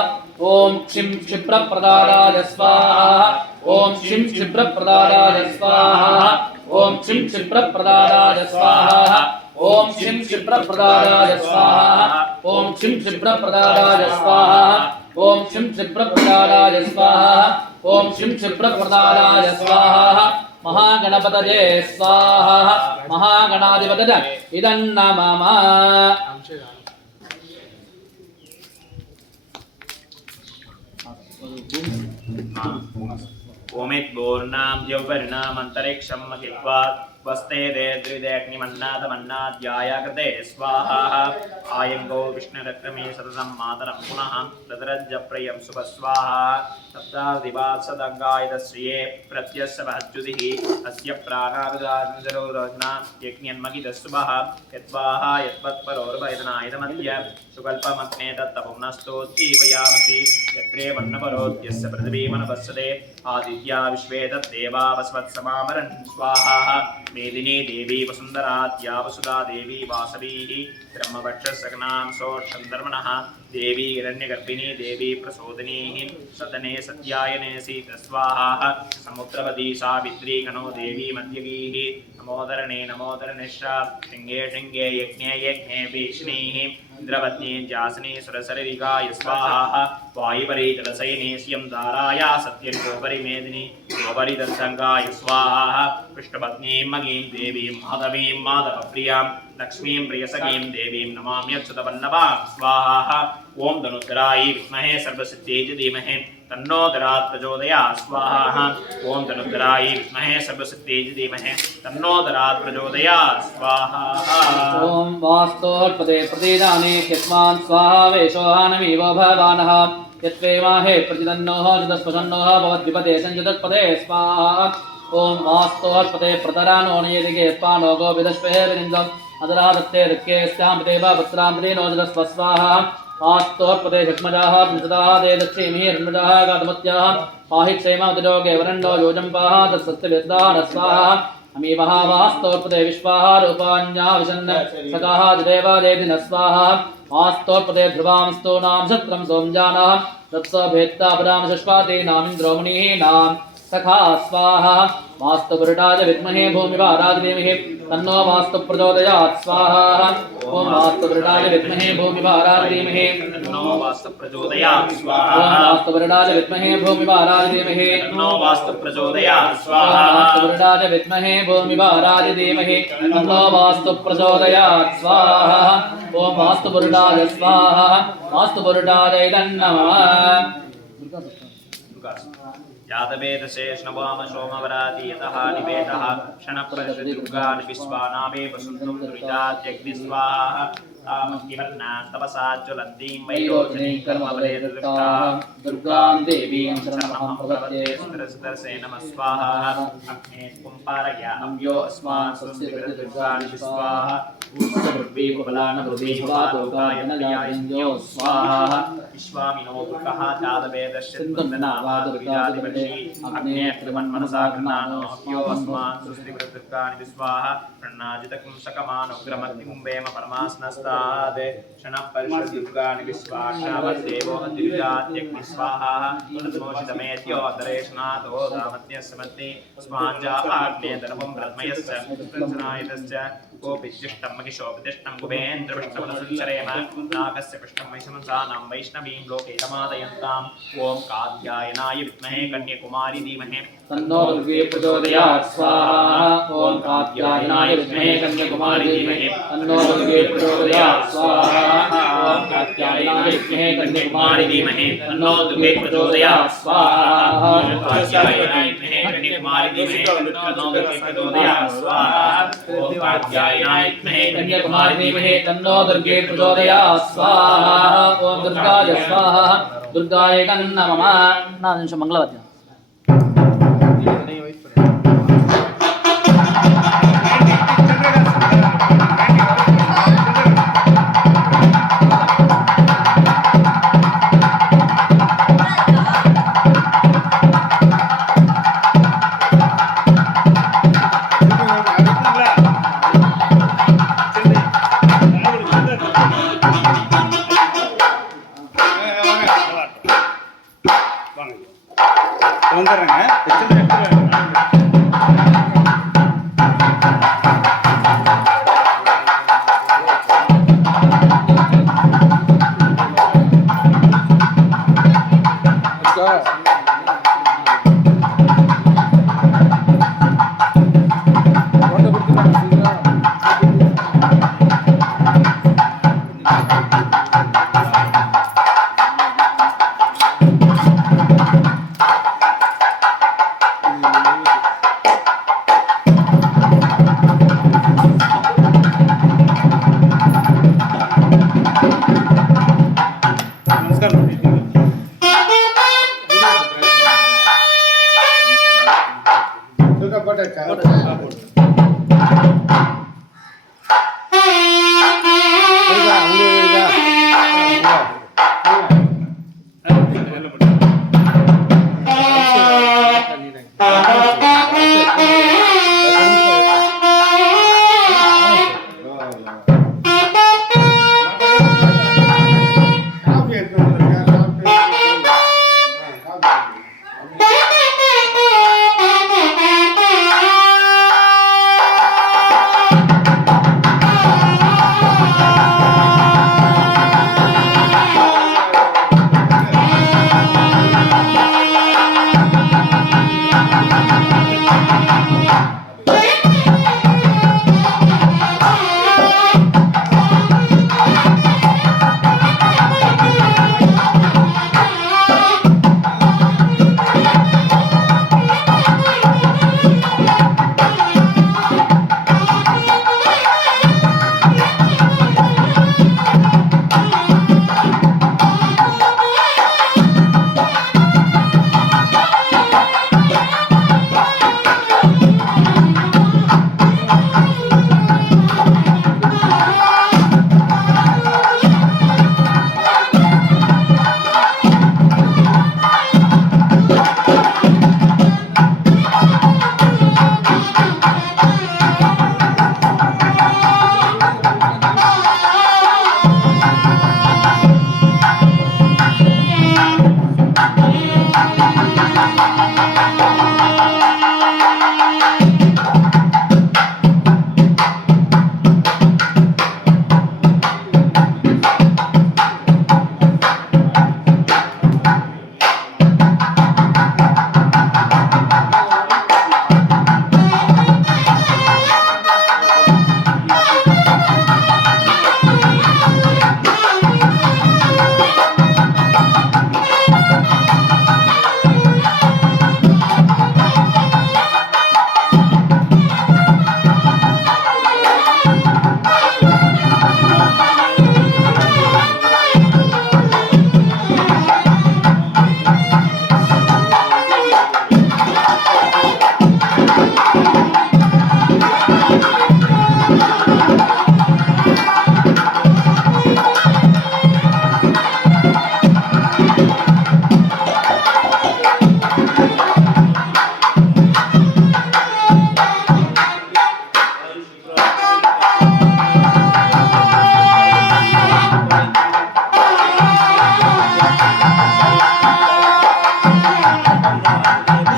ओम क्षिं क्षिप्रप्रदाय स्वाहा ओम क्षिं क्षिप्रप्रदाय स्वाहा क्षिं क्षिप्रप्रदाराय स्वाहा ओम क्षिं क्षिप्रप्रदाराय स्वाहा ओम क्षिं क्षिप्रप्रदाराय स्वाहा ओम क्षिं क्षिप्रप्रदाराय स्वाहा ओम क्षिं क्षिप्रप्रदाराय स्वाहा महागणपतये स्वाहा महागणाधिपतये इदन्नमः ओमिद्गोर्णां द्यौवर्णामन्तरिक्षं महित्वा वस्ते दे द्विदेग्निमन्नादमन्नाद्याय कृते स्वाहा आयङ्गो विष्णुरक्रमे सततं मातरं पुनः तद्रज्जप्रियं सुभस्वाहा सप्तादिवात्सदङ्गायतश्रिये प्रत्यस्य महज्जुतिः अस्य प्राणाविदाजरो रोज्ञा यज्ञन्मगिदस्सुभः यद्वाहा यत्पत्परोर्वैदनायदमद्य सुकल्पमग्ने तत्तपुम्नस्तोद्दीपयामसि यत्रे वन्नपरोद्यस्य पृथिवीमनपश्यते आदित्या विश्वे तद्देवा वसवत्समामरन् स्वाहा मेदिनी देवी वसुन्धरात्या वसुधा देवी वासवीः ब्रह्मवक्षसगनां सोऽक्षन्दर्मणः देवी हिरण्यगर्भिणी देवी प्रसोदिनीः सदने सत्यायने सीतस्वाहा समुद्रवती सावित्री गणो देवी मध्यगीः नमोदरणे शृङ्गे शृङ्गे यज्ञे यज्ञे भीषणीः इन्द्रवत्नी जासनी सुरसरिगाय स्वाहा वायुपरि जलसैनेस्यं दाराया सत्यं गोपरि मेदिनी गोपरि दत्तङ्गाय स्वाहा कृष्णपत्नीं मगीं देवीं माधवीं माधवप्रियां लक्ष्मीं प्रियसखीं देवीं नमाम्यच्युतवल्लभां स्वाहा ओम धनुधराय विद्महे सर्वसिद्धिये धीमहि तन्नो धरात् प्रचोदयात् स्वाहा ओम धनुधराय विद्महे सर्वसिद्धिये धीमहि तन्नो धरात् प्रचोदयात् स्वाहा ओम वास्तोत्पदे प्रतिदाने यस्मान् स्वाहा वेशोहानमीव भवानः यत्वेमाहे प्रतिदन्नोः जतस्पशन्नोः भवद्विपदे संजतत्पदे स्वाहा ओम वास्तोत्पदे प्रतरानो नियतिके पानो गोविदश्वे विनिन्दम् अदरादत्ते ऋक्के स्यामदेव पुत्रामृतेनो जतस्व स्वाहा वास्तोत्पदे जग्मजाः पंचदाः दे दक्षिमीः रण्मजाः गातमत्याः पाहि क्षेमादिरोगे वरण्डो योजम्पाः तत्सत्यवेदाः स्वाहा अमीमः वास्तोत्पदे विश्वाः रूपाण्याः विशन्न सकाः देवादेति न स्वाहा वास्तोत्पदे ध्रुवांस्तो नाम सत्रं सोमजानाः तत्सभेत्ता पराम शश्वातीनामिन्द्रो मुनीनां सखा स्वाहा वास्तुपुरुषाय विद्महे भूमिवाराय धीमहि तन्नो वास्तु प्रचोदयात् स्वाहा ओम वास्तुपुरुषाय विद्महे भूमिवाराय धीमहि तन्नो वास्तु प्रचोदयात् स्वाहा ओम वास्तुपुरुषाय विद्महे भूमिवाराय धीमहि तन्नो वास्तु प्रचोदयात् स्वाहा वास्तुपुरुषाय विद्महे भूमिवाराय धीमहि तन्नो वास्तु प्रचोदयात् स्वाहा ओम वास्तुपुरुषाय स्वाहा वास्तुपुरुषाय नमः यादवेदशेषणवाम सोमवराति यतः निवेदः क्षणप्रतिदुर्गानि विश्वानामे वसुन्धुं दुरितात्यग्निस्वाहा तामग्निवर्णा तपसा ज्वलन्तीं वैरोचनीं कर्मबले दुर्गां देवीं शरणमहं प्रपद्ये सुदर्शे नमः स्वाहा अग्ने कुम्पारया अव्यो अस्मान् स्वस्ति दुर्गानि विश्वाहा ूर्वीकुबलानभूमिवादोकायनयायो स्वाहा विश्वामिनो दुर्गः जातवेदश्चिन्दनावादुर्गादिपति अग्ने त्रिमन्मनसा गृह्णानो अप्यो अस्मान् सृष्टिवृद्दुर्गानि विश्वाहा प्रण्णाजितकुं सकमानुग्रमग्निमुम्बेम परमास्नस्ताद् क्षणः परिषद्दुर्गानि विश्वाक्षावद्देवो अतिर्जात्यग्निस्वाहा तन्मोषितमेत्यो अतरेशनाथो दामत्यस्य मत्ति अस्माञ्जाग्ने दर्भं ब्रह्मयस्य प्रञ्जनायतस्य गोपिज्युष्टं महिषोपतिष्ठं कुबेन्द्रविष्णुवनसञ्चरेम नागस्य पृष्ठं वैष्णवसानां वैष्णवीं लोके रमादयन्ताम् ॐ कात्यायनाय विद्महे कन्याकुमारी धीमहि तन्नो दुर्गे प्रचोदयात् स्वाहा ॐ कात्यायनाय विद्महे कन्याकुमारी धीमहि तन्नो दुर्गे प्रचोदयात् स्वाहा ॐ कात्यायनाय विद्महे कन्याकुमारी धीमहि तन्नो दुर्गे प्रचोदयात् स्वाहा ॐ कात्यायनाय विद्महे कन्याकुमारी धीमहि तन्नो दुर्गे प्रचोदयात् स्वाहा ॐ कात्यायनाय विद्महे कन्याकुमारी धीमहि तन्नो दुर्गे प्रचोदयात् स्वाहा ॐ दुर्गाय स्वाहा दुर्गाय नमः ना निमिष मंगलवाद्य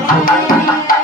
स्वाहा